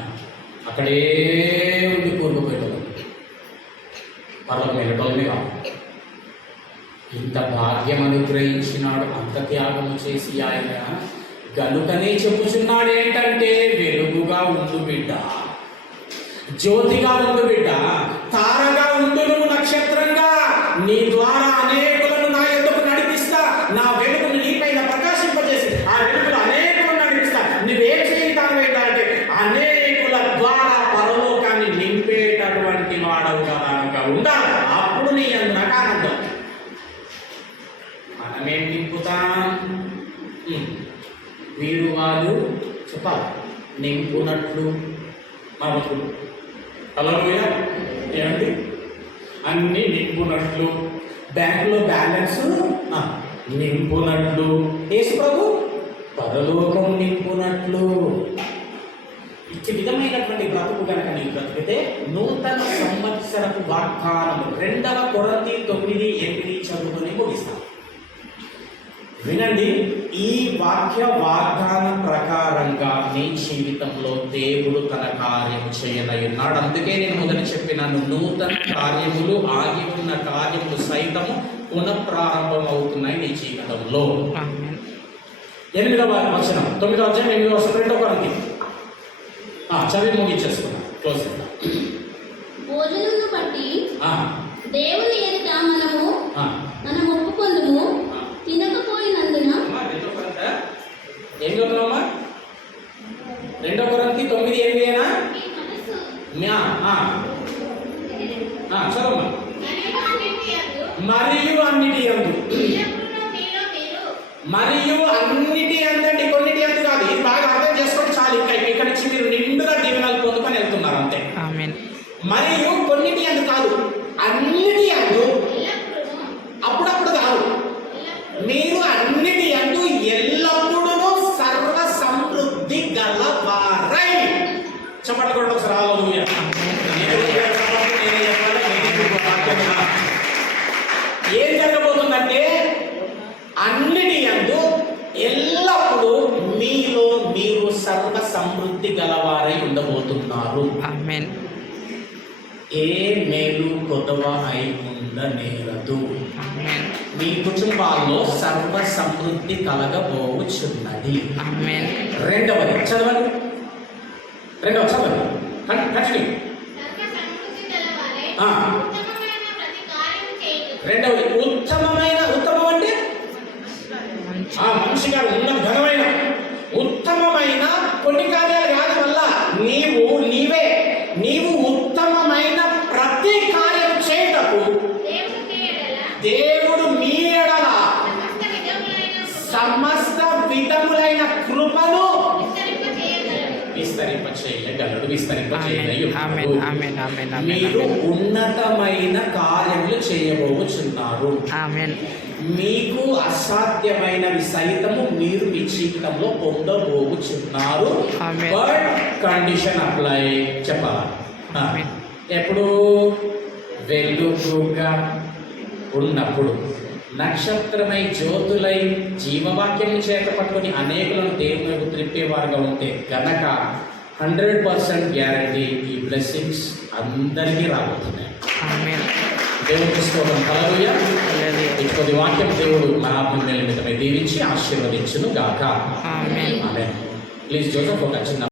అక్కడే ఉండి కూరుకుపోయేటోళ్ళు, పరలోకం వెళ్ళటోళ్ళమే కాదు. ఇంత భాగ్యం అనుగ్రహించినాడు, అంత త్యాగము చేసి ఆయన గనుకనే చెప్పుచున్నాడు ఏంటంటే, వెలుగుగా ఉండు బిడ్డ, జ్యోతిగా ఉండు బిడ్డ, తారగా ఉండు నువ్వు, నక్షత్రంగా, నీ ద్వారా అనేకులను నా యొద్దకు నడిపిస్తా, నా వెలుగును నీపైన ప్రకాశింపజేసి ఆ వెలుగును అనేకులను నడిపిస్తా. నువ్వేం చేయటానికైనా అంటే అనేకుల ద్వారా పరలోకాన్ని నింపేటటువంటి వాడవుగా ఉండాలి. అప్పుడు నీ అందు నాకు ఆనందం. మనమేం నింపుతాం? వీరు వాళ్ళు చెప్పాలి, నింపునట్లు మన బతుకులు. హల్లెలూయా. ఏమండి, అన్నీ నింపునట్లు, బ్యాంకులో బ్యాలెన్స్ నింపునట్లు, యేసు ప్రభు పరలోకం నింపునట్లు. ఇచ్చే విధమైనటువంటి బ్రతుకు కనుక నీకు బ్రతికితే నూతన సంవత్సరపు వాగ్దానం 2 కొరింథీ 9:8 చదువుకొని ముగిస్తాం. వినండి, ఈ వాక్య వాగ్దాన ప్రకారంగా నీ జీవితంలో దేవుడు తన కార్యం చేయనయ్యున్నాడు. అందుకే నేను మొదటి చెప్పినాను, నూతన కార్యములు, ఆగి ఉన్న కార్యములు సైతము పునఃప్రారంభం అవుతున్నాయి నీ జీవితంలో. 8వ వచనం, 9వ అధ్యాయం 8వ వచనం, 2 కొరింథీ చదివి ముగించేసుకున్నాం. క్లోజ్ చేద్దాం. భోజనమును బట్టి దేవుని ఎదుట మనం ఒప్పుకొందుము, తినకపోయినందున. ఏం చదువుతున్నామా? 2 కొరింథీ 9:8 చదవమ్మా. మరియు అన్నిటి యందు, మరియు అన్నిటి అందండి, కొన్నిటి అందు కాదు. ఇది బాగా అర్థం చేసుకొని చాలు. ఇంకా ఇక్కడ నుంచి మీరు నిండుగా దీవెనలు పొందుకొని వెళ్తున్నారు అంతే. మరియు కొన్నిటి అందు కాదు, అన్నిటి అందు, అప్పుడప్పుడు కాదు, మీరు అన్నిటి అందు ఎల్లప్పుడూ సర్వ సమృద్ధి గలవారై. చెప్పండి కూడా ఒకసారి. హల్లెలూయా. ఏం జరగబోతుందంటే, అన్నిటి యందు ఎల్లప్పుడూ మీలో మీరు సర్వ సమృద్ధి గలవారై ఉండబోతున్నారు. ఆమేన్. ఏ మేలు కొదవ అయి ఉండనేరదు. మీ కుటుంబాల్లో సర్వ సమృద్ధి కలగబోచున్నది. ఆమేన్. 2వది చదవండి. 2వ చదవండి. కంటిన్యూ. 2వది ఉత్తమమైన, ఉత్తమం అంటే మనిషిగా ఉన్న ఘనమైన, ఉత్తమమైన కొన్ని కార్యాలు కాదు. వల్ల నీవు ఉత్తమమైన ప్రతి కార్యం చేయటకు దేవుడు మీ ఎడల సమస్త విధములైన కృపను విస్తరింప చేయగలడు, విస్తరింప ఆమేన్ ఆమేన్ చేయగలడు. ఆమేన్ ఆమేన్ ఆమేన్ మీరు ఉన్నతమైన కార్యములు చేయబోచున్నారు. ఆమేన్ మీకు అసాధ్యమైనవి సైతము మీరు మీ జీవితంలో పొందబోచున్నారు. ఆమేన్. బట్ కండిషన్ అప్లై చెప్పాలా? ఆమేన్. ఎప్పుడు వెలుగుగా ఉన్నప్పుడు, నక్షత్రమై జ్యోతులై జీవవాక్యం చేత పట్టుకొని అనేకులను దేవుని వైపు త్రిప్పేవారుగా ఉంటే గనక 100% గ్యారంటీ ఈ బ్లెస్సింగ్స్ అందరికీ రాబోతున్నాయి. ఆమేన్ దేవునికి స్తోత్రం. హల్లెలూయా. హల్లెలూయా. ఇటువంటి వాక్యం దేవుడు మన ఆత్మీయుల నిమిత్తమై దీవించి ఆశీర్వదించును గాక. ఆమేన్ ఆమేన్. ప్లీజ్ జోసెఫ్ ఒక చిన్న